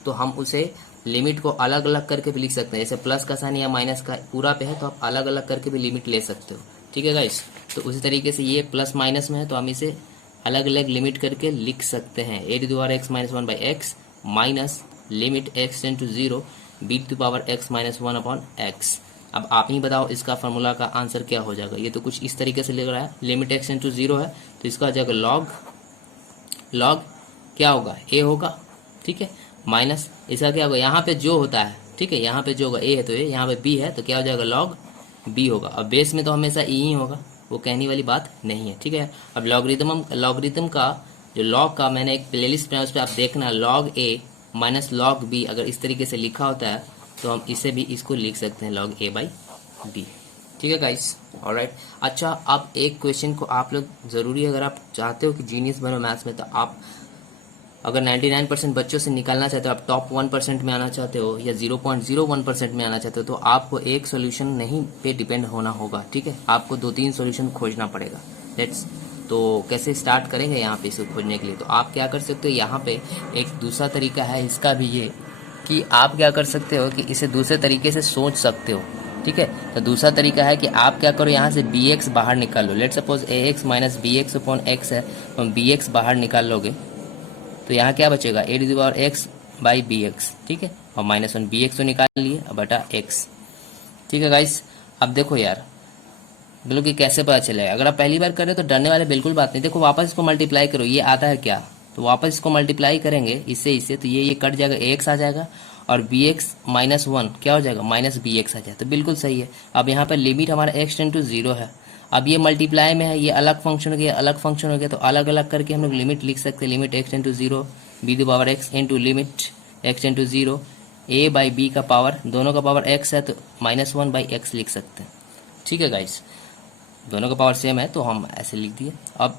तो हम उसे लिमिट को अलग अलग करके भी लिख सकते हैं, जैसे प्लस का साइन या माइनस का पूरा पे है तो आप अलग अलग करके भी लिमिट ले सकते हो, ठीक है गाइस। तो उसी तरीके से ये प्लस माइनस में है तो हम इसे अलग अलग लिमिट करके लिख सकते हैं, a to the power x minus one by x minus limit x tend to zero b to the power x minus one upon x. अब आप ही बताओ इसका फार्मूला का आंसर क्या हो जाएगा। ये तो कुछ इस तरीके से लिख रहा है, limit x tend to zero है तो इसका हो जाएगा लॉग क्या होगा, ए होगा, ठीक है, माइनस इसका क्या होगा, यहाँ पे जो होता है, ठीक है, यहाँ पे जो होगा ए है तो ए, यहाँ पे बी है तो क्या हो जाएगा, लॉग बी होगा। अब बेस में तो हमेशा ई ही होगा, वो कहने वाली बात नहीं है, ठीक है। अब लॉगरिथम का जो लॉग का मैंने एक प्लेलिस्ट बनाया, उस पर आप देखना, लॉग ए माइनस लॉग बी अगर इस तरीके से लिखा होता है तो हम इसे भी इसको लिख सकते हैं लॉग ए बाई बी, ठीक है गाइस। ऑलराइट, अच्छा अब एक क्वेश्चन को आप लोग जरूरी, अगर आप चाहते हो कि जीनियस बनो मैथ्स में, तो आप अगर 99% बच्चों से निकालना चाहते हो, आप टॉप 1% में आना चाहते हो या 0.01% में आना चाहते हो, तो आपको एक सोल्यूशन नहीं पे डिपेंड होना होगा, ठीक है, आपको 2-3 सोल्यूशन खोजना पड़ेगा। लेट्स, तो कैसे स्टार्ट करेंगे यहाँ पे इसे खोजने के लिए। तो आप क्या कर सकते हो, यहाँ पे एक दूसरा तरीका है इसका भी, ये कि आप क्या कर सकते हो कि इसे दूसरे तरीके से सोच सकते हो, ठीक है। तो दूसरा तरीका है कि आप क्या करो, यहाँ से बी एक्स बाहर निकाल लो। Let suppose a x minus b x upon x है, तो बी एक्स बाहर निकाल लोगे तो यहाँ क्या बचेगा, a to the power x by b x, ठीक है, और माइनस वन बी एक्स तो निकाल लिए, अब बटा एक्स, ठीक है गाइस। अब देखो यार, बिल्कुल कि कैसे पता चलेगा, अगर आप पहली बार कर रहे हो तो डरने वाले बिल्कुल बात नहीं। देखो वापस इसको मल्टीप्लाई करो, ये आता है क्या, तो वापस इसको मल्टीप्लाई करेंगे इससे तो ये कट जाएगा, ए एक्स आ जाएगा, और बी एक्स माइनस वन क्या हो जाएगा, माइनस बी एक्स आ जाएगा, तो बिल्कुल सही है। अब यहाँ पर लिमिट हमारा एक्स टेंड टू जीरो है, अब ये मल्टीप्लाई में है, ये अलग फंक्शन हो गया, अलग फंक्शन हो गया, तो अलग अलग करके हम लोग लिमिट लिख सकते हैं, limit x tend to zero b to power x into limit x tend to zero a by b का पावर, दोनों का पावर एक्स है तो माइनस वन बाई एक्स लिख सकते हैं, ठीक है गाइस, दोनों का पावर सेम है तो हम ऐसे लिख दिए। अब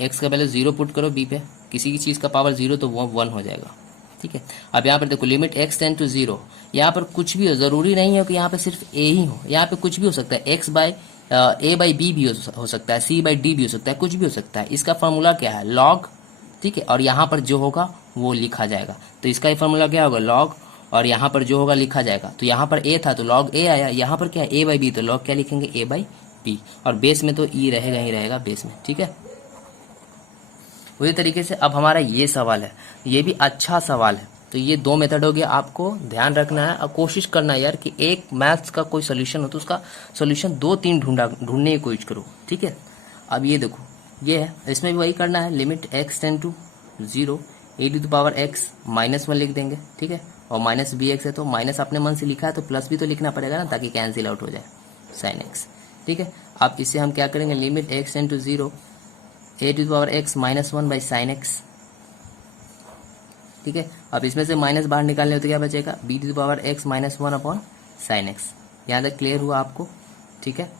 एक्स का पहले जीरो पुट करो बी पे, किसी की चीज़ का पावर जीरो तो वो वन हो जाएगा, ठीक है। अब यहाँ पर देखो limit x tend to zero, यहाँ पर कुछ भी हो, जरूरी नहीं है कि यहाँ पे सिर्फ ए ही हो, यहाँ पे कुछ भी हो सकता है, x by a by b भी हो सकता है, सी बाई डी भी हो सकता है, कुछ भी हो सकता है। इसका फॉर्मूला क्या है, लॉग, ठीक है, और यहाँ पर जो होगा वो लिखा जाएगा, तो इसका फॉर्मूला क्या होगा, लॉग, और यहाँ पर जो होगा लिखा जाएगा। तो यहाँ पर ए था तो लॉग ए आया, यहाँ पर क्या है, ए बाई बी, तो लॉग क्या लिखेंगे, ए बाई बी, और बेस में तो ई रहेगा ही रहेगा बेस में, ठीक है। उसी तरीके से अब हमारा ये सवाल है, ये भी अच्छा सवाल है। तो ये दो मेथड हो गया, आपको ध्यान रखना है और कोशिश करना है यार कि एक मैथ्स का कोई सोल्यूशन हो तो उसका सोल्यूशन 2-3 ढूंढने की कोशिश करो, ठीक है। अब ये देखो, ये है, इसमें भी वही करना है, limit x tend to zero a to the power x minus one लिख देंगे, ठीक है, और माइनस बी एक्स है तो माइनस अपने मन से लिखा है तो प्लस भी तो लिखना पड़ेगा ना, ताकि कैंसिल आउट हो जाए, साइन एक्स, ठीक है। अब इससे हम क्या करेंगे, limit x tend to zero a to the power x minus one by sine x, ठीक है। अब इसमें से माइनस बाहर निकालने हो तो क्या बचेगा, b to the power x minus one upon sine x. यहाँ तक क्लियर हुआ आपको, ठीक है।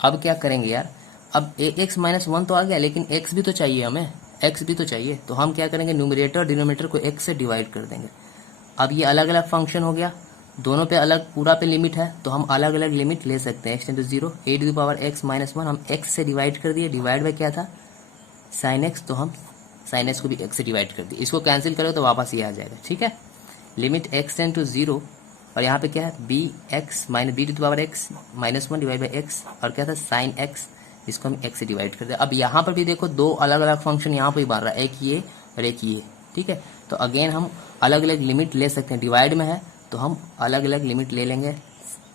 अब क्या करेंगे यार, अब एक्स माइनस वन तो आ गया, लेकिन एक्स भी तो चाहिए हमें, एक्स भी तो चाहिए। तो हम क्या करेंगे, न्यूमरेटर और डिनोमिनेटर को एक्स से डिवाइड कर देंगे। अब ये अलग अलग फंक्शन हो गया, दोनों पे अलग, पूरा पे लिमिट है, तो हम अलग अलग लिमिट ले सकते हैं। X tend to zero a to the power x minus one, हम एक्स से डिवाइड कर दिए, डिवाइड बाय क्या था, साइन एक्स, तो हम साइन एक्स को भी एक्स से डिवाइड कर दिए। इसको कैंसिल करो तो वापस ये आ जाएगा, ठीक है। Limit x tend to zero, और यहाँ पे क्या है, b x minus b to the power x minus one divide by x, और क्या था, साइन एक्स, इसको हम एक्स से डिवाइड कर दिया। अब यहाँ पर भी देखो दो अलग अलग फंक्शन यहाँ पर ही बन रहा है, एक ये और एक ये, ठीक है। तो अगेन हम अलग अलग लिमिट ले सकते हैं, डिवाइड में है तो हम अलग अलग लिमिट ले लेंगे।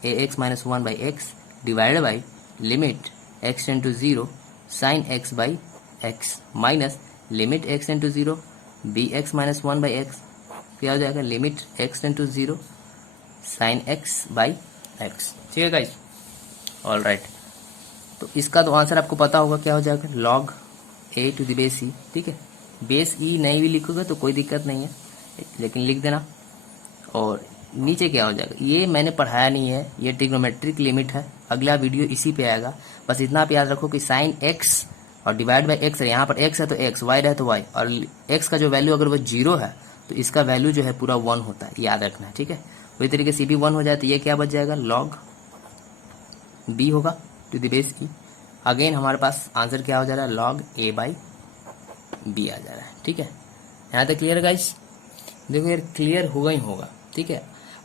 A x minus one by x divide by limit x tend to zero sine x by x minus limit x tend to zero b x minus one by x, क्या हो जाएगा, limit x tend to zero sine x by x, ठीक है guys, all right. तो इसका तो answer आपको पता होगा, क्या हो जाएगा, log a to the base e, ठीक है। बेस ई नहीं भी लिखोगे तो कोई दिक्कत नहीं है, लेकिन लिख देना। और नीचे क्या हो जाएगा, ये मैंने पढ़ाया नहीं है, ये ट्रिग्नोमेट्रिक लिमिट है, अगला वीडियो इसी पे आएगा। बस इतना आप याद रखो कि साइन एक्स और डिवाइड बाई एक्स है, यहाँ पर एक्स है तो एक्स, वाई है तो वाई, और एक्स का जो वैल्यू अगर वो जीरो है तो इसका वैल्यू जो है पूरा वन होता है, याद रखना है, ठीक है। वही तरीके से भी वन हो जाए तो ये क्या बच जाएगा, लॉग बी होगा to the base e. Again हमारे पास आंसर क्या हो जा रहा है, लॉग ए बाई बी आ जा रहा है, ठीक है। यहाँ तक क्लियर गाइस, देखो यार क्लियर होगा ही होगा, ठीक है।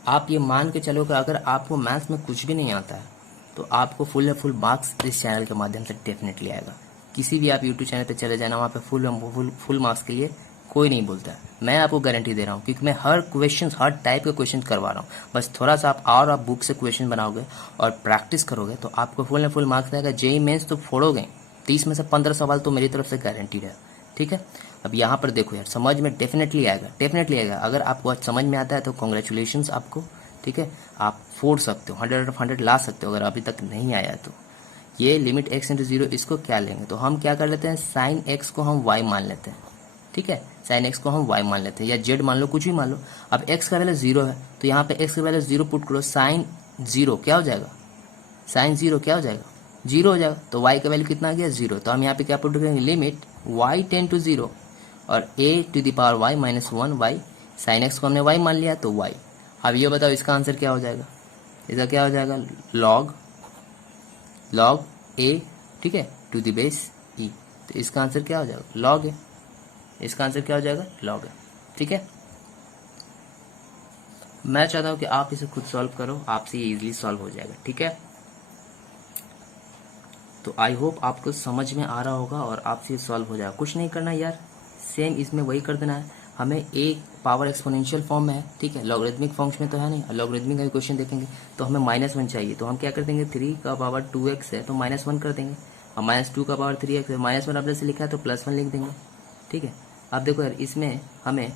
आप ये मान के चलो कि अगर आपको मैथ्स में कुछ भी नहीं आता है तो आपको फुल मार्क्स इस चैनल के माध्यम से डेफिनेटली आएगा। किसी भी आप यूट्यूब चैनल पे चले जाना, वहाँ पे फुल मार्क्स के लिए कोई नहीं बोलता है, मैं आपको गारंटी दे रहा हूँ, क्योंकि मैं हर क्वेश्चन, हर टाइप के क्वेश्चन करवा रहा हूँ। बस थोड़ा सा आप बुक से क्वेश्चन बनाओगे और प्रैक्टिस करोगे तो आपको फुल मार्क्स आएगा। जेई मेंस तो फोड़ोगे, 30 में से 15 सवाल तो मेरी तरफ से गारंटीड है, ठीक है। अब यहाँ पर देखो यार, समझ में डेफिनेटली आएगा, डेफिनेटली आएगा। अगर आपको आज समझ में आता है तो कॉन्ग्रेचुलेशंस आपको, ठीक है। आप फोड़ सकते हो, 100 ला सकते हो। अगर अभी तक नहीं आया तो ये लिमिट एक्स इंटू जीरो, इसको क्या लेंगे, तो हम क्या कर लेते हैं, साइन एक्स को हम वाई मान लेते हैं, ठीक है। साइन एक्स को हम वाई मान लेते हैं, या जेड मान लो, कुछ भी मान लो। अब एक्स का वैल्यू जीरो है तो यहाँ पे एक्स का वैल्यू जीरो पुट करो, साइन जीरो क्या हो जाएगा, साइन जीरो क्या हो जाएगा, जीरो हो जाएगा। तो वाई का वैल्यू कितना आ गया, जीरो। तो हम यहाँ पे क्या पुट करेंगे, limit y tend to zero और a to the power y minus one y, sine x को हमने वाई मान लिया तो वाई। अब ये बताओ इसका आंसर क्या हो जाएगा, इसका क्या हो जाएगा, लॉग ए, ठीक है, टू द बेस ई। तो इसका आंसर क्या हो जाएगा, लॉग ए। इसका आंसर क्या हो जाएगा, लॉग ए, ठीक है। मैं चाहता हूं कि आप इसे खुद सॉल्व करो, आपसे ये इजीली सॉल्व हो जाएगा, ठीक है। तो आई होप आपको समझ में आ रहा होगा और आपसे सॉल्व हो जाएगा। कुछ नहीं करना यार, सेम इसमें वही कर देना है। हमें एक पावर एक्सपोनेंशियल फॉर्म में है, ठीक है, लॉगरिथमिक फॉर्म्स में तो है नहीं। लॉगरिथमिक का क्वेश्चन देखेंगे तो हमें -1 चाहिए, तो हम क्या कर देंगे, 3 का पावर 2x है तो -1 कर देंगे, और -2 का पावर 3x है, -1 आपने से लिखा है तो +1 लिख देंगे, ठीक है। अब देखो यार, इसमें हमें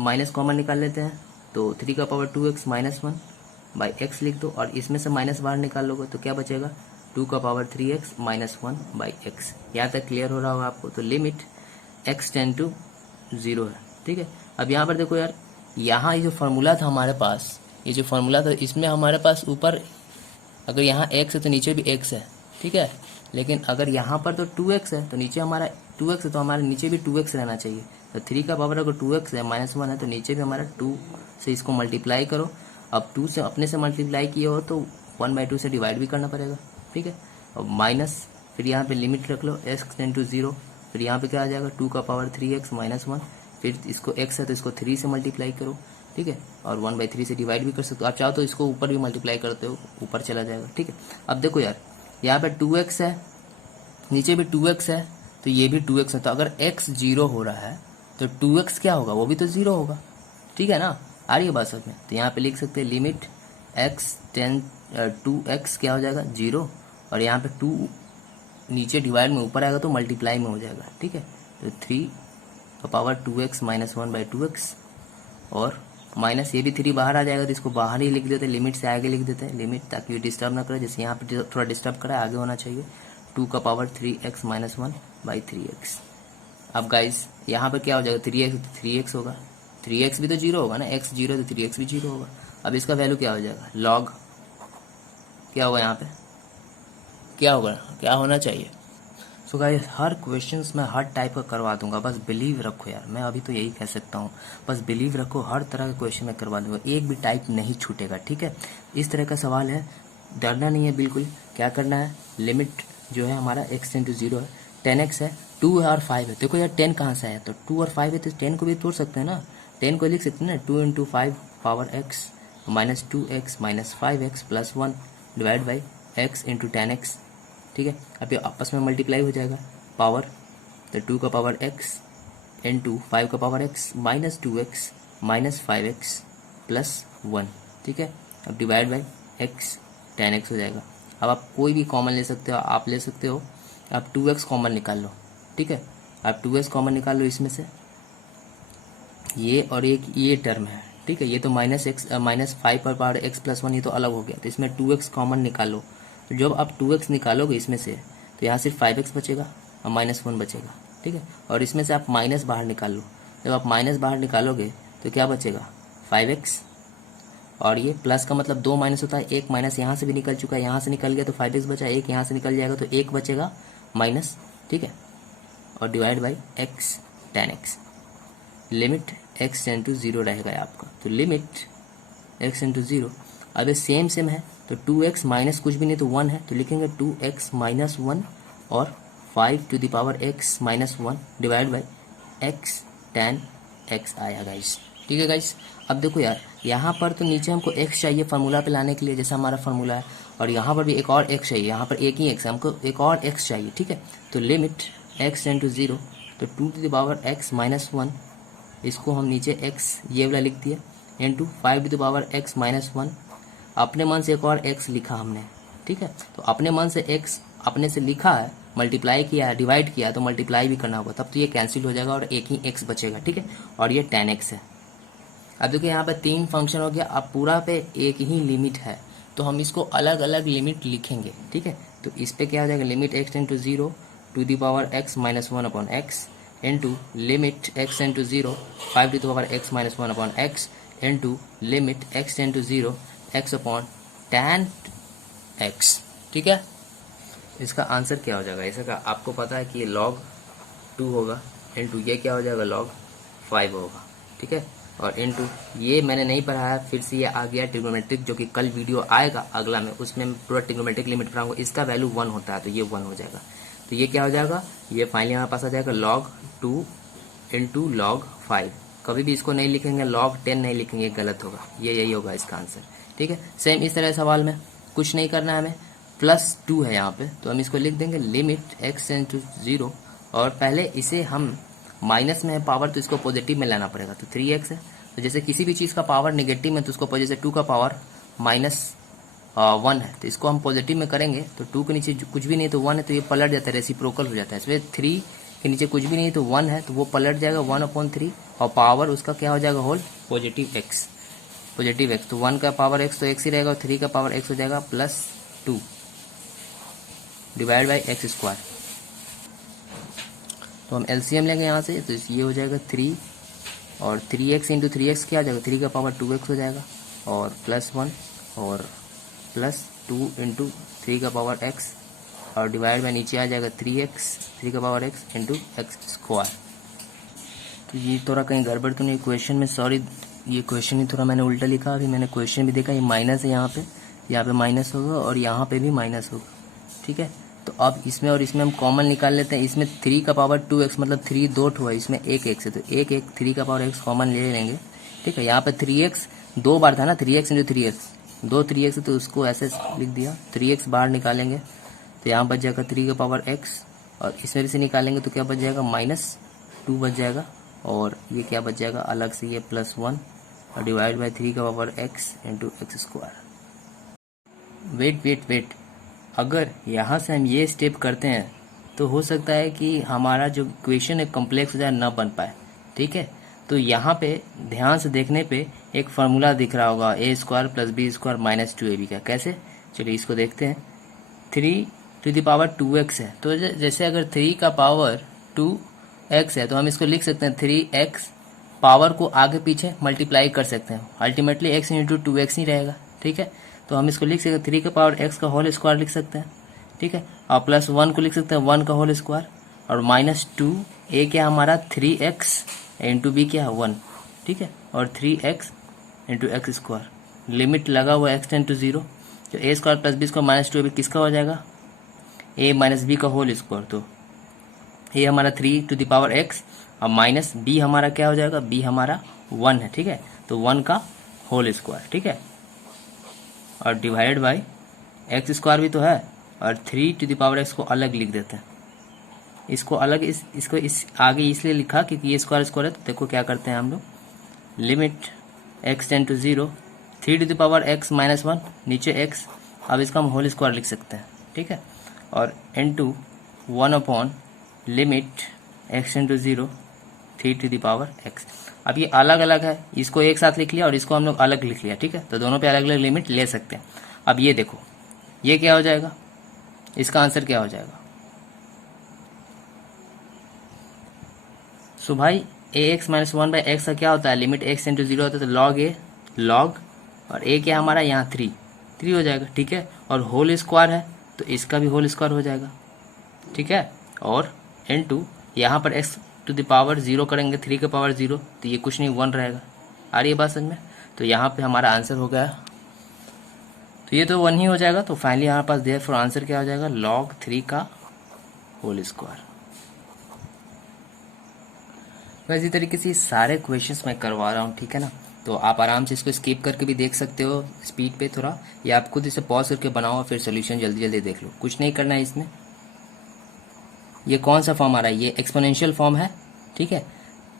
माइनस कॉमन निकाल लेते हैं, तो 3 का पावर 2x -1 बाई एक्स लिख दो, और इसमें से माइनस बाहर निकाल लोगे तो क्या बचेगा, 2 का पावर 3x -1 बाई एक्स। यहाँ तक क्लियर हो रहा होगा आपको। तो limit x tend to zero है, ठीक है। अब यहाँ पर देखो यार, यहाँ ये जो फॉर्मूला था हमारे पास, ये जो फॉर्मूला था, इसमें हमारे पास ऊपर अगर यहाँ x है तो नीचे भी x है, ठीक है। लेकिन अगर यहाँ पर तो 2x है तो नीचे हमारा 2x है, तो हमारे नीचे भी 2x रहना चाहिए। तो 3 का पावर अगर 2x है, -1 है, तो नीचे भी हमारा 2 से इसको मल्टीप्लाई करो। अब 2 से अपने से मल्टीप्लाई किए हो तो 1/2 से डिवाइड भी करना पड़ेगा, ठीक है। और माइनस, फिर यहाँ पे लिमिट रख लो x टेन टू जीरो, फिर यहाँ पे क्या आ जाएगा, 2 का पावर 3x -1, फिर इसको x है तो इसको 3 से मल्टीप्लाई करो, ठीक है, और 1/3 से डिवाइड भी कर सकते हो। आप चाहो तो इसको ऊपर भी मल्टीप्लाई करते हो, ऊपर चला जाएगा, ठीक है। अब देखो यार, यहाँ पे 2x है, नीचे भी 2x है, तो ये भी 2x है। तो अगर x 0 हो रहा है तो 2x क्या होगा, वो भी तो 0 होगा, ठीक है ना। आ रही है बात समझ में। तो यहाँ पे लिख सकते हैं लिमिट x टेन 2x क्या हो जाएगा, 0, और यहाँ पे 2 नीचे डिवाइड में ऊपर आएगा तो मल्टीप्लाई में हो जाएगा, ठीक है। तो 3 का पावर 2x -1 बाई 2x, और माइनस ये भी 3 बाहर आ जाएगा तो इसको बाहर ही लिख देते हैं, लिमिट से आगे लिख देते हैं, लिमिट, ताकि ये डिस्टर्ब ना करे। जैसे यहाँ पे थोड़ा डिस्टर्ब करा है, आगे होना चाहिए, 2 का पावर 3x -1 बाई 3x। अब गाइस यहाँ पर क्या हो जाएगा, 3x तो 3x होगा, 3x भी तो 0 होगा ना, x 0 तो 3x भी 0 होगा। अब इसका वैल्यू क्या हो जाएगा, लॉग क्या होगा, यहाँ पे क्या होगा, क्या होना चाहिए। सो गाइस हर क्वेश्चंस मैं हर टाइप का करवा दूंगा, बस बिलीव रखो यार, मैं अभी तो यही कह सकता हूँ, बस बिलीव रखो, हर तरह का क्वेश्चन मैं करवा दूंगा, एक भी टाइप नहीं छूटेगा, ठीक है। इस तरह का सवाल है, डरना नहीं है बिल्कुल। क्या करना है, लिमिट जो है हमारा x इंटू 0 है, 10x है, 2 है और 5 है। देखो यार 10 कहाँ से आया, तो 2 और 5 है तो 10 को भी तोड़ सकते हैं ना, 10 को लिख सकते हैं ना, 2 into 5 power x minus 2x minus 5x plus 1 divide by x into 10x, ठीक है। अब ये आपस में मल्टीप्लाई हो जाएगा, पावर तो 2 का पावर x इंटू 5 का power x minus 2x minus 5x plus 1, ठीक है। अब डिवाइड बाई x 10x हो जाएगा। अब आप कोई भी कॉमन ले सकते हो, आप ले सकते हो, आप 2x कॉमन निकाल लो, ठीक है। आप 2x कॉमन निकाल लो इसमें से, ये और एक ये टर्म है, ठीक है। ये तो माइनस 5 पर पावर x प्लस 1 ये तो अलग हो गया, तो इसमें 2x कॉमन निकाल लो। तो जब आप 2x निकालोगे इसमें से, तो यहाँ सिर्फ 5x बचेगा और माइनस 1 बचेगा, ठीक है। और इसमें से आप माइनस बाहर निकाल लो, जब आप माइनस बाहर निकालोगे तो क्या बचेगा, 5x, और ये प्लस का मतलब 2 माइनस होता है, एक माइनस यहाँ से भी निकल चुका है, यहाँ से निकल गया तो 5x बचा, एक यहाँ से निकल जाएगा तो एक बचेगा माइनस, ठीक है। और divide by x 10x, limit x tend to 0 रहेगा आपका, तो लिमिट x इंटू 0। अब ये सेम है, तो 2x माइनस कुछ भी नहीं तो 1 है, तो लिखेंगे 2x माइनस 1 और 5 to the power x minus 1 divide by x tan x आया गाइस, ठीक है गाइस। अब देखो यार यहाँ पर तो नीचे हमको x चाहिए फार्मूला पे लाने के लिए, जैसा हमारा फार्मूला है, और यहाँ पर भी एक और x चाहिए, यहाँ पर एक ही x है, हमको एक और x चाहिए, ठीक है। तो लिमिट x टेंड टू 0, तो 2 to the power x minus 1, इसको हम नीचे x ये वाला लिख दिया, into 5 to the power x minus 1, अपने मन से एक और x लिखा हमने, ठीक है। तो अपने मन से x अपने से लिखा है, मल्टीप्लाई किया है, डिवाइड किया है, तो मल्टीप्लाई भी करना होगा, तब तो ये कैंसिल हो जाएगा और एक ही x बचेगा, ठीक है। और ये 10x है। अब देखिए यहाँ पे 3 फंक्शन हो गया, अब पूरा पे एक ही लिमिट है, तो हम इसको अलग अलग लिमिट लिखेंगे, ठीक है। तो इस पे क्या हो जाएगा, limit x tend to 0 to the power x minus 1 upon x into limit x tend to 0 5 to the power x minus 1 upon x into limit x tend to 0 x upon tan x, ठीक है। इसका answer क्या हो जाएगा, इसका आपको पता है कि ये log 2 होगा, इंटू ये क्या हो जाएगा log 5 होगा, ठीक है। और इंटू ये मैंने नहीं पढ़ाया, फिर से ये आ गया ट्रिग्नोमेट्रिक, जो कि कल वीडियो आएगा अगला में, उसमें मैं पूरा ट्रिग्नोमेट्रिक लिमिट पढ़ाऊंगा, इसका वैल्यू 1 होता है, तो ये 1 हो जाएगा। तो ये क्या हो जाएगा, ये फाइनली हमारे पास आ जाएगा log 2 इंटू log 5। कभी भी इसको नहीं लिखेंगे log 10 नहीं लिखेंगे, गलत होगा, ये यही होगा इसका आंसर, ठीक है। सेम इस तरह सवाल में कुछ नहीं करना है हमें, प्लस 2 है यहाँ पे, तो हम इसको लिख देंगे लिमिट x इंटू 0, और पहले इसे हम माइनस में है पावर, तो इसको पॉजिटिव में लाना पड़ेगा, तो 3x है। तो जैसे किसी भी चीज़ का पावर नेगेटिव में, तो उसको जैसे 2 का पावर माइनस 1 है, तो इसको हम पॉजिटिव में करेंगे, तो 2 के नीचे कुछ भी नहीं तो 1 है, तो ये पलट जाता है, रेसिप्रोकल हो जाता है। इसमें 3 के नीचे कुछ भी नहीं तो 1 है, तो वो पलट जाएगा 1/3, और पावर उसका क्या हो जाएगा, whole positive x, positive x, तो 1 का पावर x तो x ही रहेगा, और 3 का पावर x हो जाएगा plus 2 divide by x square. तो हम एलसीएम लेंगे यहाँ से, तो ये हो जाएगा 3, और 3x इंटू 3x क्या आ जाएगा, 3 का पावर 2x हो जाएगा, और प्लस 1 और प्लस 2 इंटू 3 का पावर x, और डिवाइड बाई नीचे आ जाएगा 3x 3 का power x into x square. तो ये थोड़ा कहीं गड़बड़ तो नहीं क्वेश्चन में, सॉरी, ये क्वेश्चन ही थोड़ा मैंने उल्टा लिखा, अभी मैंने क्वेश्चन भी देखा, ये माइनस है, यहाँ पे माइनस होगा और यहाँ पे भी माइनस होगा, ठीक है। तो अब इसमें और इसमें हम कॉमन निकाल लेते हैं, इसमें 3 का पावर 2x मतलब 3 दो ठो है, इसमें एक x है, तो एक 3 का पावर x कॉमन ले लेंगे, ठीक है। यहाँ पे 3x 2 बार था ना, 3x इंटू 3x, 2 3x है, तो उसको ऐसे लिख दिया, 3x बाहर निकालेंगे तो यहाँ बच जाएगा 3 का पावर x, और इसमें भी से निकालेंगे तो क्या बच जाएगा, -2 बच जाएगा, और ये क्या बच जाएगा अलग से, ये +1 और डिवाइड बाई 3 का power x into x square. Wait, अगर यहाँ से हम ये स्टेप करते हैं तो हो सकता है कि हमारा जो इक्वेशन है कॉम्प्लेक्स हो जाए, ना बन पाए, ठीक है। तो यहाँ पे ध्यान से देखने पे एक फार्मूला दिख रहा होगा, a square plus b square minus 2ab का, कैसे, चलिए इसको देखते हैं। 3 टू द पावर 2x है, तो जैसे अगर 3 का पावर 2x है, तो हम इसको लिख सकते हैं 3x, पावर को आगे पीछे मल्टीप्लाई कर सकते हैं, अल्टीमेटली x इंटू 2x ही रहेगा, ठीक है। तो हम इसको लिख सकते हैं 3 का पावर x का होल स्क्वायर लिख सकते हैं, ठीक है। और +1 को लिख सकते हैं 1 का होल स्क्वायर, और -2 ए क्या हमारा 3x इंटू बी क्या 1, ठीक है, और 3x into x square. Limit लगा हुआ x टेंड टू 0, तो ए स्क्वायर प्लस बी स्क्वायर -2 अभी किसका हो जाएगा, a माइनस बी का होल स्क्वायर। तो ये हमारा 3 टू द पावर x और माइनस b हमारा क्या हो जाएगा, b हमारा 1 है, ठीक है, तो 1 का होल स्क्वायर, ठीक है, और डिवाइडेड बाई एक्स स्क्वायर भी तो है, और 3 टू द पावर x को अलग लिख देते हैं। इसको अलग इसको इस आगे इसलिए लिखा क्योंकि ये स्क्वायर स्क्वायर है। तो देखो क्या करते हैं हम लोग, limit x tend to 0, 3 to the power x minus 1 नीचे x, अब इसका हम होल स्क्वायर लिख सकते हैं, ठीक है, और into 1 upon limit x tend to 0, 3 to the power x। अब ये अलग अलग है, इसको एक साथ लिख लिया और इसको हम लोग अलग लिख लिया, ठीक है, तो दोनों पे अलग अलग लिमिट ले सकते हैं। अब ये देखो ये क्या हो जाएगा, इसका आंसर क्या हो जाएगा, सो भाई ax माइनस 1 बाई एक्स का क्या होता है, लिमिट x टेंड टू 0 होता है, तो log a log, और a क्या हमारा यहाँ 3 हो जाएगा, ठीक है, और होल स्क्वायर है तो इसका भी होल स्क्वायर हो जाएगा, ठीक है, और इनटू यहाँ पर x टू द पावर 0 करेंगे 3 के पावर 0, तो ये कुछ नहीं 1 रहेगा। आ रही है बात समझ में, तो यहाँ पे हमारा आंसर हो गया, तो ये तो 1 ही हो जाएगा। तो फाइनली हमारे पास देयरफॉर आंसर क्या हो जाएगा, log 3 का होल स्क्वायर। इसी तरीके से सारे क्वेश्चंस मैं करवा रहा हूँ, ठीक है ना, तो आप आराम से इसको स्किप करके भी देख सकते हो स्पीड पे थोड़ा, या आप खुद इसे पॉज करके बनाओ फिर सोल्यूशन जल्दी जल्दी देख लो, कुछ नहीं करना है इसमें। ये कौन सा फॉर्म आ रहा है, ये एक्सपोनेंशियल फॉर्म है, ठीक है,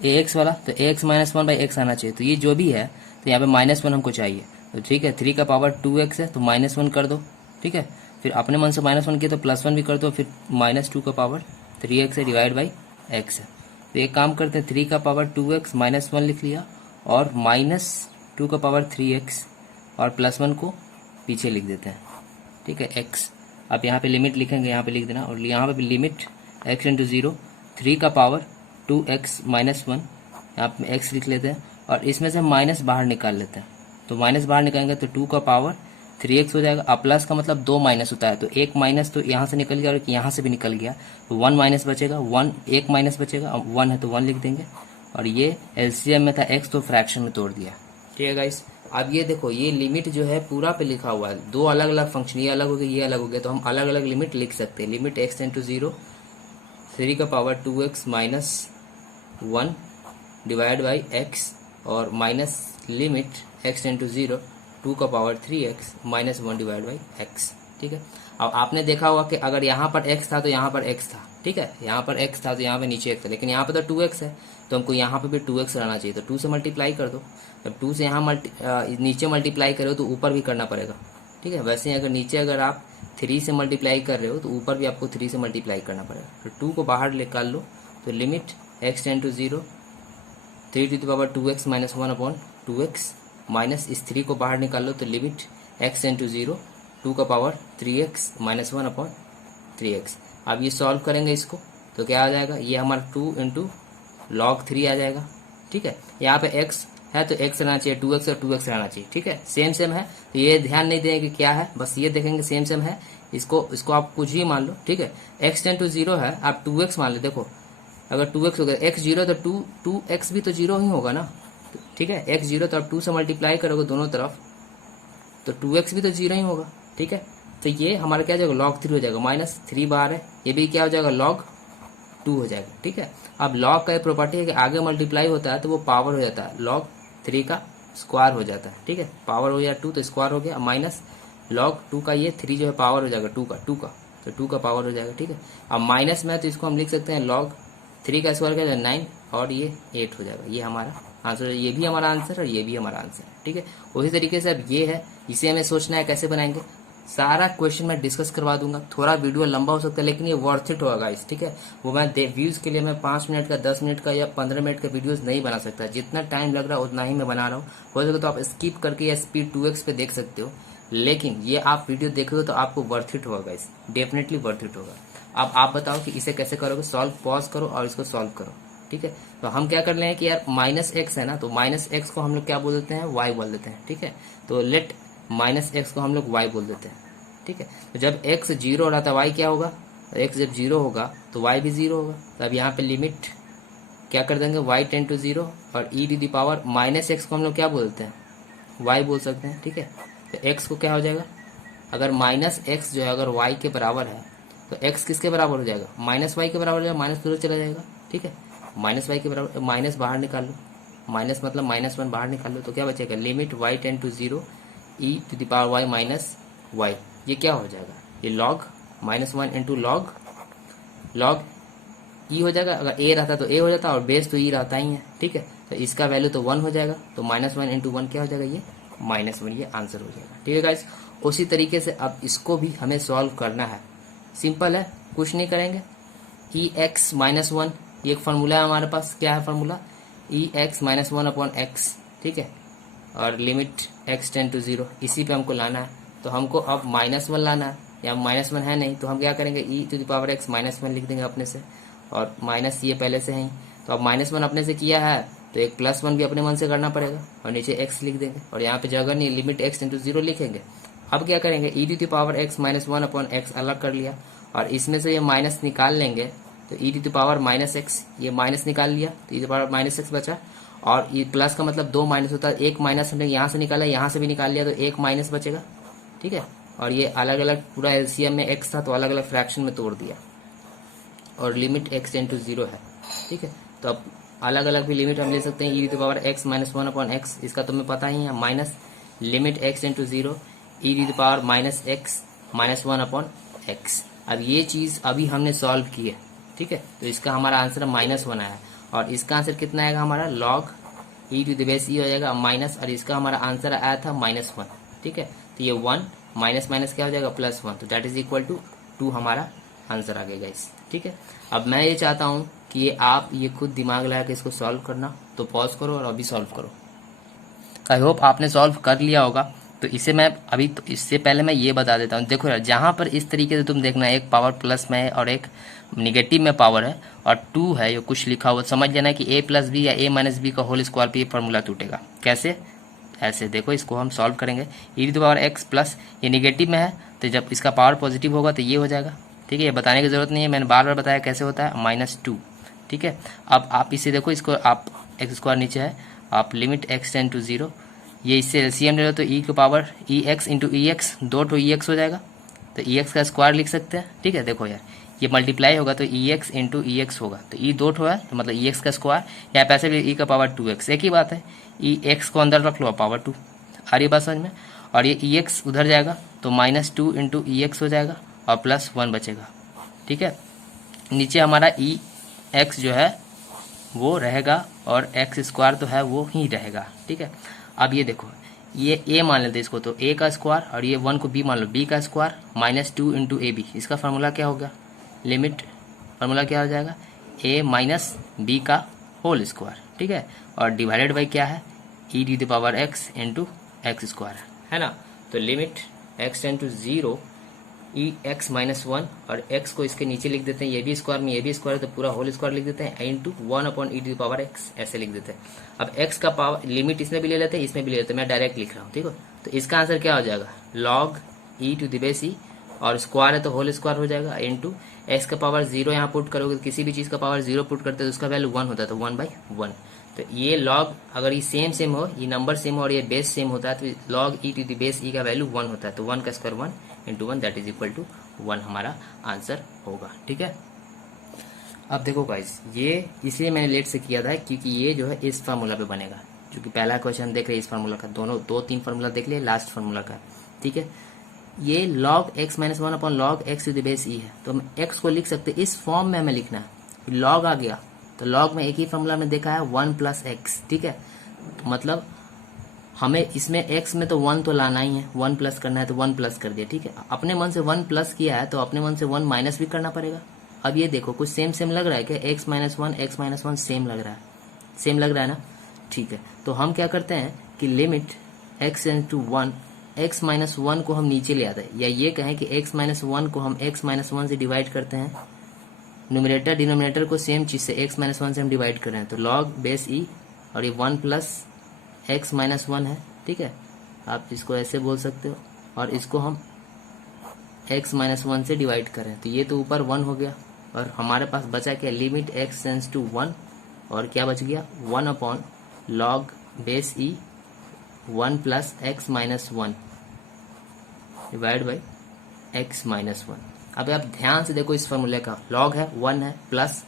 ax वाला, तो ax माइनस 1 बाई एक्स आना चाहिए, तो ये जो भी है तो यहाँ पे -1 हमको चाहिए, तो ठीक है, 3 का पावर 2x है तो -1 कर दो, ठीक है, फिर अपने मन से -1 किया तो +1 भी कर दो, फिर -2 का पावर 3x है डिवाइड बाई x है। तो एक काम करते हैं, 3 का पावर 2x -1 लिख लिया, और -2 का पावर 3x, और +1 को पीछे लिख देते हैं, ठीक है, x। अब यहाँ पे लिमिट लिखेंगे, यहाँ पे लिख देना, और यहाँ पे भी लिमिट x इंटू 0, 3 का पावर 2x -1, यहाँ पे x लिख लेते हैं, और इसमें से माइनस बाहर निकाल लेते हैं, तो माइनस बाहर निकालेंगे तो 2 का पावर 3x हो जाएगा। अब प्लस का मतलब 2 माइनस होता है, तो एक माइनस तो यहाँ से निकल गया और एक यहाँ से भी निकल गया, तो 1 माइनस बचेगा, 1 एक माइनस बचेगा, अब 1 है तो 1 लिख देंगे, और ये एलसीएम में था x तो फ्रैक्शन में तोड़ दिया, ठीक है गाइस। अब ये देखो ये लिमिट जो है पूरा पे लिखा हुआ है, दो अलग अलग फंक्शन, ये अलग हो गया ये अलग हो गया, तो हम अलग अलग लिमिट लिख सकते हैं। लिमिट x टेंड टू 0, 3 का power 2x minus 1 divide by x, और minus limit x tend to 0, 2 का power 3x minus 1 divide by x, ठीक है। अब आपने देखा होगा कि अगर यहाँ पर x था तो यहाँ पर x था, ठीक है, यहाँ पर x था तो यहाँ पे नीचे x था, लेकिन यहाँ पे तो 2x है तो हमको यहाँ पे भी 2x रहना चाहिए, तो 2 से मल्टीप्लाई कर दो। जब 2 से यहाँ नीचे मल्टीप्लाई करो तो ऊपर भी करना पड़ेगा, ठीक है। वैसे ही अगर नीचे अगर आप 3 से मल्टीप्लाई कर रहे हो तो ऊपर भी आपको 3 से मल्टीप्लाई करना पड़ेगा, तो 2 को बाहर निकाल लो, तो limit x tend to 0, 3 to the power 2x minus 1 upon 2x, minus इस 3 को बाहर निकाल लो, तो लिमिट x टेंड टू 0, 2 का power 3x minus 1 upon 3x। अब ये सॉल्व करेंगे इसको तो क्या आ जाएगा, ये हमारा 2 इंटू लॉग 3 आ जाएगा, ठीक है। यहाँ पे x है तो x रहना चाहिए, 2x और 2x रहना चाहिए, ठीक है, सेम सेम है, तो ये ध्यान नहीं देंगे कि क्या है, बस ये देखेंगे सेम सेम है, इसको आप कुछ भी मान लो, ठीक है। x टेंड टू 0 है, आप 2x मान लो, देखो अगर 2x हो गया x 0 तो 2x भी तो 0 ही होगा ना, ठीक है, x 0 तो आप 2 से मल्टीप्लाई करोगे दोनों तरफ तो 2x भी तो 0 ही होगा, ठीक है। तो ये हमारा क्या हो जाएगा, log 3 हो जाएगा, माइनस 3 बार है, ये भी क्या हो जाएगा log 2 हो जाएगा, ठीक है। अब log का प्रॉपर्टी है कि आगे मल्टीप्लाई होता है तो वो पावर हो जाता है, log 3 का स्क्वायर हो जाता है, ठीक है, पावर हो गया 2 तो स्क्वायर हो गया, माइनस log 2 का ये 3 जो है पावर हो जाएगा 2 का तो 2 का पावर हो जाएगा, ठीक है। अब माइनस में तो इसको हम लिख सकते हैं log 3 का स्क्वायर क्या है 9 और ये 8 हो जाएगा, ये हमारा आंसर है, ये भी हमारा आंसर और ये भी हमारा आंसर है, ठीक है। उसी तरीके से अब ये है, इसे हमें सोचना है कैसे बनाएंगे, सारा क्वेश्चन मैं डिस्कस करवा दूंगा, थोड़ा वीडियो लंबा हो सकता है लेकिन ये वर्थ इट होगा गाइस, ठीक है। वो मैं व्यूज के लिए मैं 5 मिनट का 10 मिनट का या 15 मिनट का वीडियोस नहीं बना सकता, जितना टाइम लग रहा है उतना ही मैं बना रहा हूँ। हो सके तो आप स्किप करके या स्पीड 2x पे देख सकते हो, लेकिन ये आप वीडियो देखोगे तो आपको वर्थ इट होगा गाइस, डेफिनेटली वर्थ इट होगा। अब आप बताओ कि इसे कैसे करोगे, सॉल्व पॉज करो और इसको सॉल्व करो, ठीक है। तो हम क्या कर रहे हैं कि यार -x है ना, तो -x को हम लोग क्या बोल देते हैं, y बोल देते हैं, ठीक है। तो लेट -x को हम लोग y बोल देते हैं, ठीक है। तो जब x 0 हो रहा था y क्या होगा, x जब 0 होगा तो y भी 0 होगा। तो अब यहाँ पे लिमिट क्या कर देंगे, y टेंड टू 0 और e to the power minus x को हम लोग क्या बोलते हैं, y बोल सकते हैं, ठीक है। तो x को क्या हो जाएगा, अगर माइनस एक्स जो है अगर y के बराबर है तो x किसके बराबर हो जाएगा, माइनस वाई के बराबर हो जाएगा, माइनस दूर चला जाएगा, ठीक है। माइनस वाई के बराबर, माइनस बाहर निकाल लो, माइनस मतलब -1 बाहर निकाल लो तो क्या बचेगा, limit y tend to 0 e to the power y minus y. ये क्या हो जाएगा, ये log -1 इंटू log ई हो जाएगा। अगर ए रहता तो ए हो जाता और बेस तो ई रहता ही है, ठीक है। तो इसका वैल्यू तो 1 हो जाएगा, तो -1 इंटू 1 क्या हो जाएगा, ये -1, ये आंसर हो जाएगा, ठीक है गाइस। उसी तरीके से अब इसको भी हमें सॉल्व करना है, सिंपल है, कुछ नहीं करेंगे। e(x-1) ये एक फार्मूला है हमारे पास, क्या है फार्मूला, e(x-1 अपॉन x), ठीक है। और लिमिट x टेंड टू 0, इसी पे हमको लाना है। तो हमको अब -1 लाना है, या -1 है नहीं तो हम क्या करेंगे, e to the power x -1 लिख देंगे अपने से, और माइनस ये पहले से ही। तो अब -1 अपने से किया है तो एक +1 भी अपने मन से करना पड़ेगा, और नीचे x लिख देंगे, और यहाँ पे जगह नहीं, लिमिट x टेंड टू 0 लिखेंगे। अब क्या करेंगे, e to the power x -1 upon x अलग कर लिया, और इसमें से ये माइनस निकाल लेंगे, तो e to the power -x, ये माइनस निकाल लिया तो e to the power -x बचा। और ये प्लस का मतलब 2 माइनस होता है, एक माइनस हमने यहाँ से निकाला, यहाँ से भी निकाल लिया तो एक माइनस बचेगा, ठीक है। और ये अलग अलग पूरा एलसीएम में x था तो अलग अलग फ्रैक्शन में तोड़ दिया, और लिमिट x टेंड टू 0 है, ठीक है। तो अब अलग अलग भी लिमिट हम ले सकते हैं, e to the power x -1 upon x, इसका तुम्हें पता ही है, minus limit x tend to 0 e to the power -x -1 upon x। अब ये चीज अभी हमने सॉल्व की है, ठीक है। तो इसका हमारा आंसर -1 आया, और इसका आंसर कितना आएगा हमारा, log e to the base e हो जाएगा माइनस, और इसका हमारा आंसर आया था -1, ठीक है। तो ये 1 माइनस माइनस क्या हो जाएगा, +1, तो दैट इज इक्वल टू 2 हमारा आंसर आ गया गाइस, ठीक है। अब मैं ये चाहता हूँ कि ये आप ये खुद दिमाग लगा के इसको सॉल्व करना, तो पॉज करो और अभी सॉल्व करो। आई होप आपने सॉल्व कर लिया होगा। तो इसे मैं अभी, तो इससे पहले मैं ये बता देता हूँ, देखो यार, जहाँ पर इस तरीके से तुम देखना, एक पावर प्लस में है और एक निगेटिव में पावर है और 2 है, ये कुछ लिखा हुआ, समझ जाना कि a + b या a - b का होल स्क्वायर पे ये फॉर्मूला टूटेगा। कैसे, ऐसे देखो, इसको हम सॉल्व करेंगे, e to the power x plus, ये निगेटिव में है तो जब इसका पावर पॉजिटिव होगा तो ये हो जाएगा, ठीक है। ये बताने की जरूरत नहीं है, मैंने बार बार बताया कैसे होता है, -2, ठीक है। अब आप इसे देखो, इसको आप x² नीचे है, आप लिमिट x टेंड टू 0, ये इससे एलसीएम ले लो तो e की पावर ex इंटू ex, 2 तो ex हो जाएगा, तो ex का स्क्वायर लिख सकते हैं, ठीक है। देखो यार, ये मल्टीप्लाई होगा तो ex इंटू ex होगा, तो e 2 है तो मतलब ex का स्क्वायर, या पैसे भी e का पावर 2x, एक ही बात है, ex को अंदर रख लो, पावर 2, आ रही बात समझ में। और ये ex उधर जाएगा तो -2 इंटू ex हो जाएगा और +1 बचेगा, ठीक है। नीचे हमारा ex जो है वो रहेगा और x² तो है वो ही रहेगा, ठीक है। अब ये देखो, ये a मान लेते हैं इसको, तो a का स्क्वायर, और ये 1 को b मान लो, b का स्क्वायर -2 इंटू ab, इसका फार्मूला क्या होगा, लिमिट फार्मूला क्या हो जाएगा, a - b का होल स्क्वायर, ठीक है। और डिवाइडेड बाई क्या है, e to the power x into x² है ना। तो limit x tend to 0 ex -1, और x को इसके नीचे लिख देते हैं, ये भी स्क्वायर में ये भी स्क्वायर, तो पूरा होल स्क्वायर लिख देते हैं, into 1 upon e to the power x, ऐसे लिख देते हैं। अब x का पावर लिमिट इसमें भी ले लेते हैं, इसमें भी ले लेते हैं, मैं डायरेक्ट लिख रहा हूँ, ठीक है। तो इसका आंसर क्या हो जाएगा, log e to the base e, और स्क्वायर है तो होल स्क्वायर हो जाएगा, इंटू x का पावर 0 यहाँ पुट करोगे, किसी भी चीज का पावर 0 पुट करते हैं तो उसका वैल्यू 1 होता है, तो 1/1। तो ये log, अगर ये सेम हो, ये नंबर सेम हो और ये बेस सेम होता है, तो log e to the base e का वैल्यू 1 होता है, तो 1 का square 1 into 1, that is equal to 1 हमारा आंसर होगा, ठीक है। अब देखो गाइस, ये इसलिए मैंने लेट से किया था क्योंकि ये जो है इस फार्मूला पे बनेगा, क्योंकि पहला क्वेश्चन देख रहे हैं इस फार्मूला का, दोनों 2-3 फार्मूला देख लिए, लास्ट फार्मूला का, ठीक है। ये log x - 1 upon log x to the base e है, तो हम x को लिख सकते इस फॉर्म में हमें लिखना है, log आ गया तो log में एक ही फार्मूला में देखा है 1 + x, ठीक है। तो मतलब हमें इसमें x में तो 1 तो लाना ही है, 1 प्लस करना है तो 1 प्लस कर दिया, ठीक है। अपने मन से 1 प्लस किया है तो अपने मन से 1 माइनस भी करना पड़ेगा। अब ये देखो, कुछ सेम लग रहा है क्या, x - 1 सेम लग रहा है, सेम लग रहा है ना, ठीक है। तो हम क्या करते हैं कि लिमिट x इंटू 1, x - 1 को हम नीचे ले आते हैं, या ये कहें कि x - 1 को हम x - 1 से डिवाइड करते हैं, न्यूमरेटर डिनोमिनेटर को सेम चीज से x - 1 से हम डिवाइड कर रहे हैं, तो log बेस e, और ये 1 प्लस x - 1 है, ठीक है। आप इसको ऐसे बोल सकते हो, और इसको हम x माइनस वन से डिवाइड करें तो ये तो ऊपर 1 हो गया और हमारे पास बचा क्या, लिमिट x टेंड्स टू 1 और क्या बच गया 1 upon log base E 1 plus x minus one divide by x minus one. अब आप ध्यान से देखो इस फॉर्मूले का, लॉग है 1 है प्लस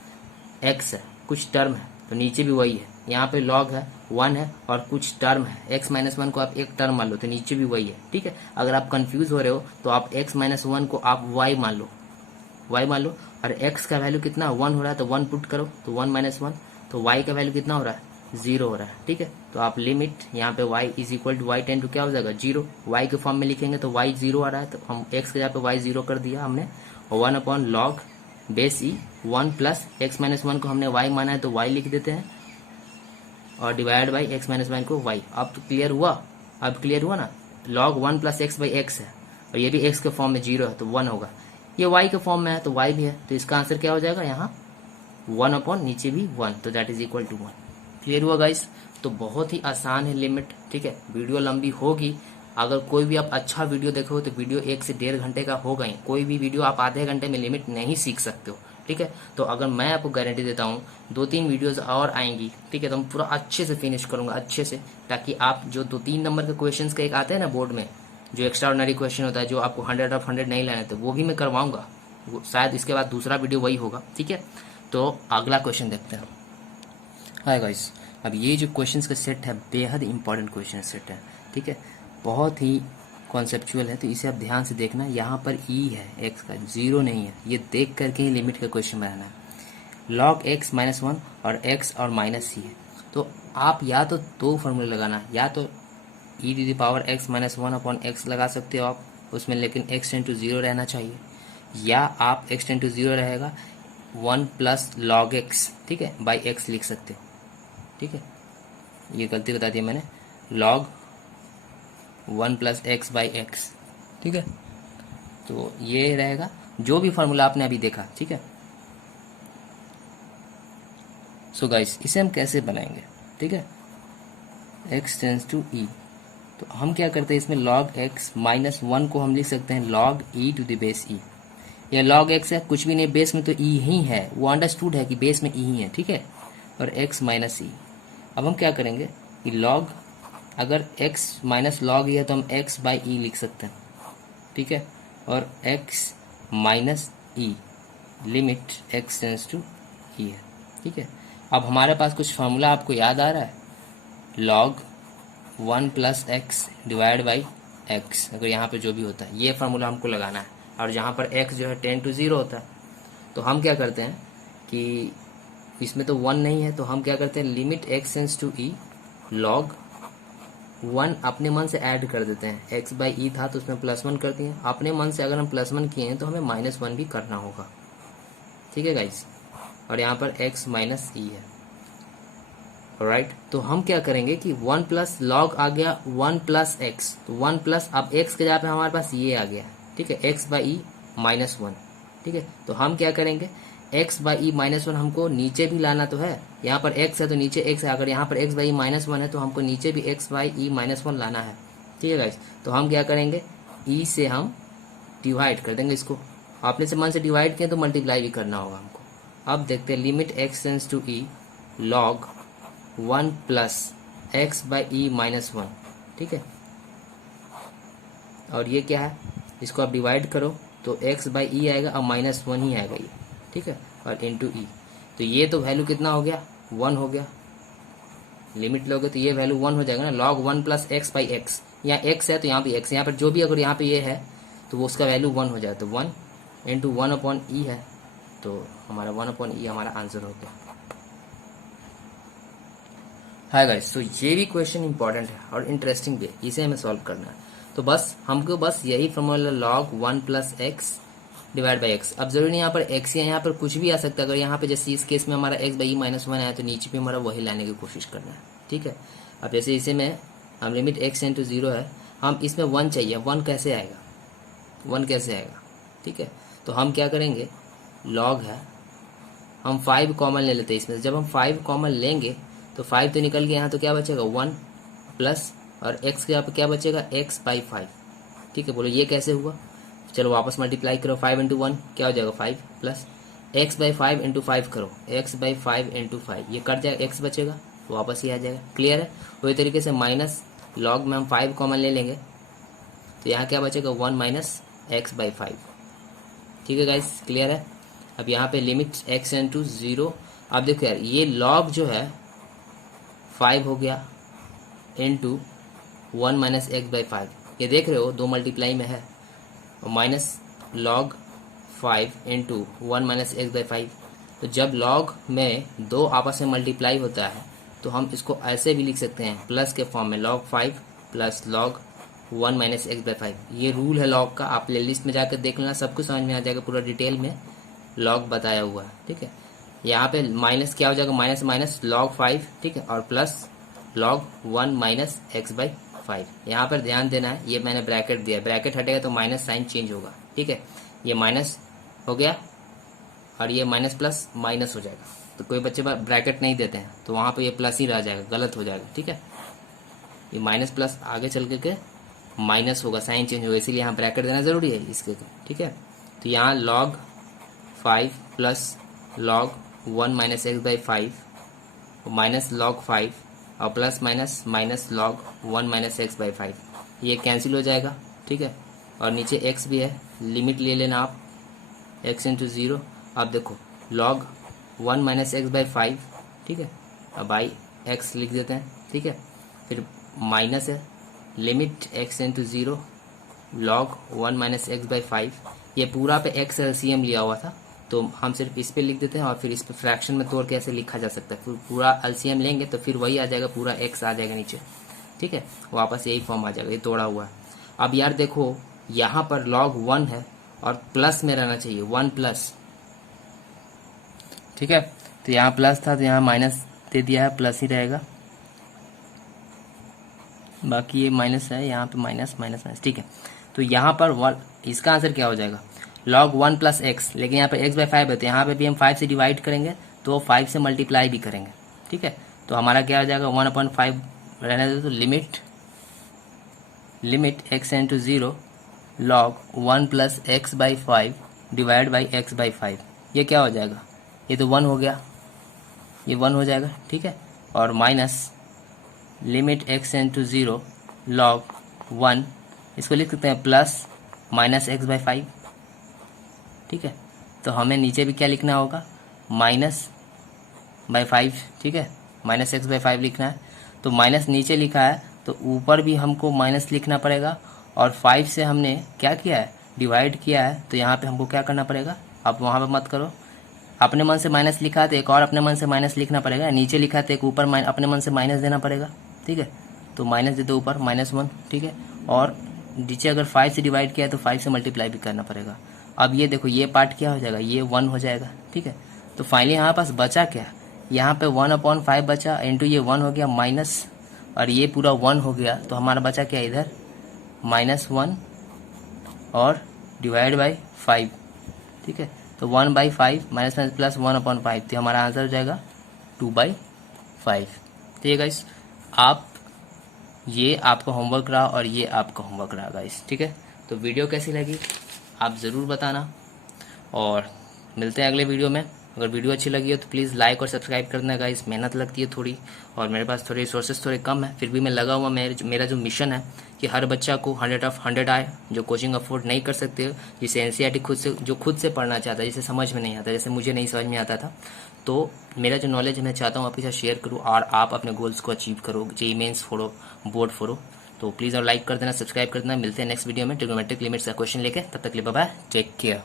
x है, कुछ टर्म है तो नीचे भी वही है, यहाँ पे लॉग है 1 है और कुछ टर्म है, x माइनस वन को आप एक टर्म मान लो तो नीचे भी वही है। ठीक है, अगर आप कंफ्यूज हो रहे हो तो आप x माइनस वन को आप y मान लो, y मान लो और x का वैल्यू कितना 1 हो रहा है तो 1 पुट करो तो 1 माइनस वन, तो y का वैल्यू कितना हो रहा है 0 हो रहा है। ठीक है, तो आप लिमिट यहाँ पे y is equal to y tend to क्या हो जाएगा 0, y के फॉर्म में लिखेंगे तो y 0 आ रहा है तो हम x के जगह पे y 0 कर दिया हमने और 1 अपॉन लॉग बेस ई 1 प्लस x माइनस वन को हमने y माना है तो y लिख देते हैं और divide by x minus one को y। अब तो क्लियर हुआ, अब क्लियर हुआ ना, log 1 plus x by x है और ये भी x के फॉर्म में 0 है तो 1 होगा, ये y के फॉर्म में है तो y भी है, तो इसका आंसर क्या हो जाएगा यहाँ 1 अपॉन नीचे भी 1 तो that is equal to 1। Clear हुआ गाइस, तो बहुत ही आसान है लिमिट। ठीक है, वीडियो लंबी होगी, अगर कोई भी आप अच्छा वीडियो देखो तो वीडियो 1 से 1.5 घंटे का होगा ही, कोई भी वीडियो आप आधे घंटे में लिमिट नहीं सीख सकते हो। ठीक है, तो अगर मैं आपको गारंटी देता हूँ 2-3 वीडियोस और आएंगी, ठीक है, तो मैं पूरा अच्छे से फिनिश करूंगा अच्छे से, ताकि आप जो 2-3 नंबर के क्वेश्चन का एक आते हैं ना बोर्ड में, जो एक्स्ट्रा ऑर्डिनरी क्वेश्चन होता है जो आपको 100 ऑफ 100 नहीं लाने, तो वो भी मैं करवाऊंगा, शायद इसके बाद दूसरा वीडियो वही होगा। ठीक है, तो अगला क्वेश्चन देखते हैं। हाय गाइस, अब ये जो क्वेश्चंस का सेट है बेहद इंपॉर्टेंट क्वेश्चन सेट है। ठीक है, बहुत ही कॉन्सेप्चुअल है तो इसे आप ध्यान से देखना। यहाँ पर ई है एक्स का, 0 नहीं है, ये देख करके ही लिमिट का क्वेश्चन बनाना है। लॉग एक्स माइनस वन और एक्स और माइनस सी है, तो आप या तो दो फॉर्मूले लगाना, या तो E D power x minus one upon x लगा सकते हो आप उसमें, लेकिन एक्स टेंड टू 0 रहना चाहिए, या आप एक्स टेंड टू 0 रहेगा 1 प्लस लॉग एक्स, ठीक है, बाई एक्स लिख सकते हो। ठीक है, ये गलती बता दी मैंने, log 1 plus x by x. ठीक है, तो ये रहेगा जो भी फार्मूला आपने अभी देखा। ठीक है, सो गाइस इसे हम कैसे बनाएंगे, ठीक है, x टेंस टू e, तो हम क्या करते हैं इसमें log x माइनस वन को हम लिख सकते हैं log e to the base e। यह log x है, कुछ भी नहीं, बेस में तो e ही है, वो अंडरस्टूड है कि बेस में e ही है। ठीक है, और x माइनस e। अब हम क्या करेंगे कि log, अगर x माइनस log e है तो हम x बाई e लिख सकते हैं। ठीक है, और x minus e limit x tends to e है। ठीक है, अब हमारे पास कुछ फार्मूला आपको याद आ रहा है, log 1 plus x divide by x, अगर यहाँ पे जो भी होता है ये फार्मूला हमको लगाना है, और जहाँ पर x जो है 10 टू 0 होता है, तो हम क्या करते हैं कि इसमें तो 1 नहीं है, तो हम क्या करते हैं limit x tends to e log 1 अपने मन से ऐड कर देते हैं, x बाई ई था तो उसमें +1 कर दिए, अपने मन से अगर हम +1 किए हैं तो हमें -1 भी करना होगा। ठीक है गाइस, और यहाँ पर x माइनस ई है। राइट, तो हम क्या करेंगे कि 1 प्लस लॉग आ गया 1 प्लस एक्स, तो 1 प्लस अब x के जगह पे हमारे पास ये आ गया। ठीक है, x by e minus one. ठीक है, तो हम क्या करेंगे x by e minus one हमको नीचे भी लाना तो है, यहाँ पर x है तो नीचे x है, अगर यहाँ पर x by e minus one है तो हमको नीचे भी x by e minus one लाना है। ठीक है गाइस, तो हम क्या करेंगे e से हम डिवाइड कर देंगे इसको, आपने से मन से डिवाइड किया तो मल्टीप्लाई भी करना होगा हमको। अब देखते हैं limit x tends to e log 1 plus x by e minus one. ठीक है, और ये क्या है, इसको आप डिवाइड करो तो x बाई ई आएगा और -1 ही आएगा ये। ठीक है, और इंटू ई, तो ये तो वैल्यू कितना हो गया 1 हो गया, लिमिट लोगे तो ये वैल्यू 1 हो जाएगा ना, log 1 plus x by x, यहाँ x है तो यहाँ भी x, यहाँ पर जो भी अगर यहाँ पे ये है तो वो उसका वैल्यू 1 हो जाए, तो 1 इंटू 1 अपॉन ई है, तो हमारा 1 अपॉन ई हमारा आंसर हो गया। हाय गाइस, तो ये भी क्वेश्चन इंपॉर्टेंट है और इंटरेस्टिंग भी है, इसे हमें सॉल्व करना है। तो बस हमको बस यही formula log 1 plus x divide by x, अब जरूरी नहीं यहाँ पर x या यहाँ पर कुछ भी आ सकता है, अगर यहाँ पे जैसे इस केस में हमारा x बाई माइनस वन आया तो नीचे भी हमारा वही लाने की कोशिश करना है। ठीक है, अब जैसे इसे में हम लिमिट x इंटू 0 है, हम इसमें 1 चाहिए, 1 कैसे आएगा, 1 कैसे आएगा। ठीक है, तो हम क्या करेंगे log है, हम 5 कॉमन ले लेते हैं इसमें, जब हम 5 कॉमन लेंगे तो 5 तो निकल गया, यहाँ तो क्या बचेगा 1 प्लस, और x के यहाँ पे क्या बचेगा x बाई 5। ठीक है, बोलो ये कैसे हुआ, चलो वापस मल्टीप्लाई करो, 5 इंटू 1 क्या हो जाएगा 5 प्लस x बाई 5 इंटू 5 करो, x बाई 5 इंटू 5 ये कट जाएगा, x बचेगा तो वापस ये आ जाएगा। क्लियर है। वही तरीके से माइनस लॉग में हम 5 कॉमन ले लेंगे तो यहाँ क्या बचेगा 1 माइनस एक्स बाई 5। ठीक है गाइस, क्लियर है। अब यहाँ पे लिमिट x इंटू 0, अब देखो यार ये लॉग जो है 5 हो गया इंटू 1 माइनस एक्स बाई 5, ये देख रहे हो 2 मल्टीप्लाई में है, और minus log 5 into 1 minus x by 5। तो जब लॉग में 2 आपस में मल्टीप्लाई होता है तो हम इसको ऐसे भी लिख सकते हैं प्लस के फॉर्म में, log 5 plus log 1 minus x by 5। ये रूल है लॉग का, आप प्ले लिस्ट में जाकर देख लेना, सब कुछ समझ में आ जाएगा, पूरा डिटेल में लॉग बताया हुआ है। ठीक है, यहाँ पे माइनस क्या हो जाएगा, माइनस माइनस लॉग 5, ठीक है, और plus log 1 minus x by 5। यहाँ पर ध्यान देना है, ये मैंने ब्रैकेट दिया है, ब्रैकेट हटेगा तो माइनस साइन चेंज होगा। ठीक है, ये माइनस हो गया और ये माइनस प्लस माइनस हो जाएगा, तो कोई बच्चे ब्रैकेट नहीं देते हैं तो वहाँ पे ये प्लस ही रह जाएगा, गलत हो जाएगा। ठीक है, ये माइनस प्लस आगे चल के माइनस होगा, साइन चेंज होगा, इसीलिए यहाँ ब्रैकेट देना जरूरी है इसके। ठीक है, तो यहाँ log 5 plus log 1 minus x by 5 minus log 5 और plus minus minus log 1 minus x by 5, ये कैंसिल हो जाएगा। ठीक है, और नीचे x भी है, लिमिट ले लेना आप x इंटू 0। अब देखो लॉग 1 माइनस एक्स बाई 5, ठीक है, अब बाई x लिख देते हैं। ठीक है, फिर माइनस है, limit x into 0 log 1 minus x by 5, ये पूरा पे x एलसीएम लिया हुआ था तो हम सिर्फ इस पे लिख देते हैं और फिर इस पे फ्रैक्शन में तोड़ के ऐसे लिखा जा सकता है। फिर पूरा एलसीएम लेंगे तो फिर वही आ जाएगा, पूरा x आ जाएगा नीचे। ठीक है, वापस यही फॉर्म आ जाएगा, ये तोड़ा हुआ है। अब यार देखो यहाँ पर लॉग 1 है और प्लस में रहना चाहिए 1 प्लस। ठीक है, तो यहाँ प्लस था तो यहाँ माइनस दे दिया है, प्लस ही रहेगा, बाकी ये माइनस है, यहाँ पे माइनस माइनस माइनस। ठीक है, तो यहाँ पर इसका आंसर क्या हो जाएगा, लॉग 1 प्लस एक्स, लेकिन यहाँ पे x बाई 5 है तो यहाँ पे भी हम 5 से डिवाइड करेंगे तो 5 से मल्टीप्लाई भी करेंगे। ठीक है, तो हमारा क्या हो जाएगा 1/5 रहने दे, तो limit x into 0 log 1 plus x by 5 divide by x by 5, ये क्या हो जाएगा, ये तो 1 हो गया, ये 1 हो जाएगा। ठीक है, और minus limit x into 0 log 1, इसको लिख सकते हैं प्लस माइनस एक्स बाई 5। ठीक है, तो हमें नीचे भी क्या लिखना होगा, माइनस बाई 5। ठीक है, माइनस एक्स बाई 5 लिखना है, तो माइनस नीचे लिखा है तो ऊपर भी हमको माइनस लिखना पड़ेगा, और 5 से हमने क्या किया है, डिवाइड किया है, तो यहाँ पे हमको क्या करना पड़ेगा, आप वहाँ पे मत करो, अपने मन से माइनस लिखा है तो एक और अपने मन से माइनस लिखना पड़ेगा, नीचे लिखा है तो एक ऊपर अपने मन से माइनस देना पड़ेगा। ठीक है, तो माइनस दे दो ऊपर -1। ठीक है, और नीचे अगर 5 से डिवाइड किया है तो 5 से मल्टीप्लाई भी करना पड़ेगा। अब ये देखो ये पार्ट क्या हो जाएगा, ये 1 हो जाएगा। ठीक है, तो फाइनली हमारे पास बचा क्या, यहाँ पे 1/5 बचा इंटू ये 1 हो गया माइनस, और ये पूरा 1 हो गया, तो हमारा बचा क्या इधर -1 और डिवाइड बाई 5। ठीक है, तो 1/5 माइनस माइनस प्लस 1/5, तो हमारा आंसर हो जाएगा 2/5। ठीक है गाइस, आप ये आपका होमवर्क रहा और ये आपका होमवर्क रहा गाइस। ठीक है, तो वीडियो कैसी लगी आप ज़रूर बताना, और मिलते हैं अगले वीडियो में। अगर वीडियो अच्छी लगी हो तो प्लीज़ लाइक और सब्सक्राइब करना गाइस, मेहनत लगती है थोड़ी, और मेरे पास थोड़े रिसोर्सेज थोड़े कम है, फिर भी मैं लगा हुआ, मेरा जो मिशन है कि हर बच्चा को 100/100 आए, जो कोचिंग अफोर्ड नहीं कर सकते, जिसे NCERT खुद से पढ़ना चाहता है, जिसे समझ में नहीं आता, जैसे मुझे नहीं समझ में आता था, तो मेरा जो नॉलेज है मैं चाहता हूँ आपके साथ शेयर करूँ और आप अपने गोल्स को अचीव करो, JEE मेंस फोड़ो, बोर्ड फोड़ो। तो प्लीज़ और लाइक कर देना, सब्सक्राइब कर देना। मिलते हैं नेक्स्ट वीडियो में ट्रिग्नोमेट्रिक लिमिट्स का क्वेश्चन लेके, तब तक के लिए बाय बाय, टेक केयर।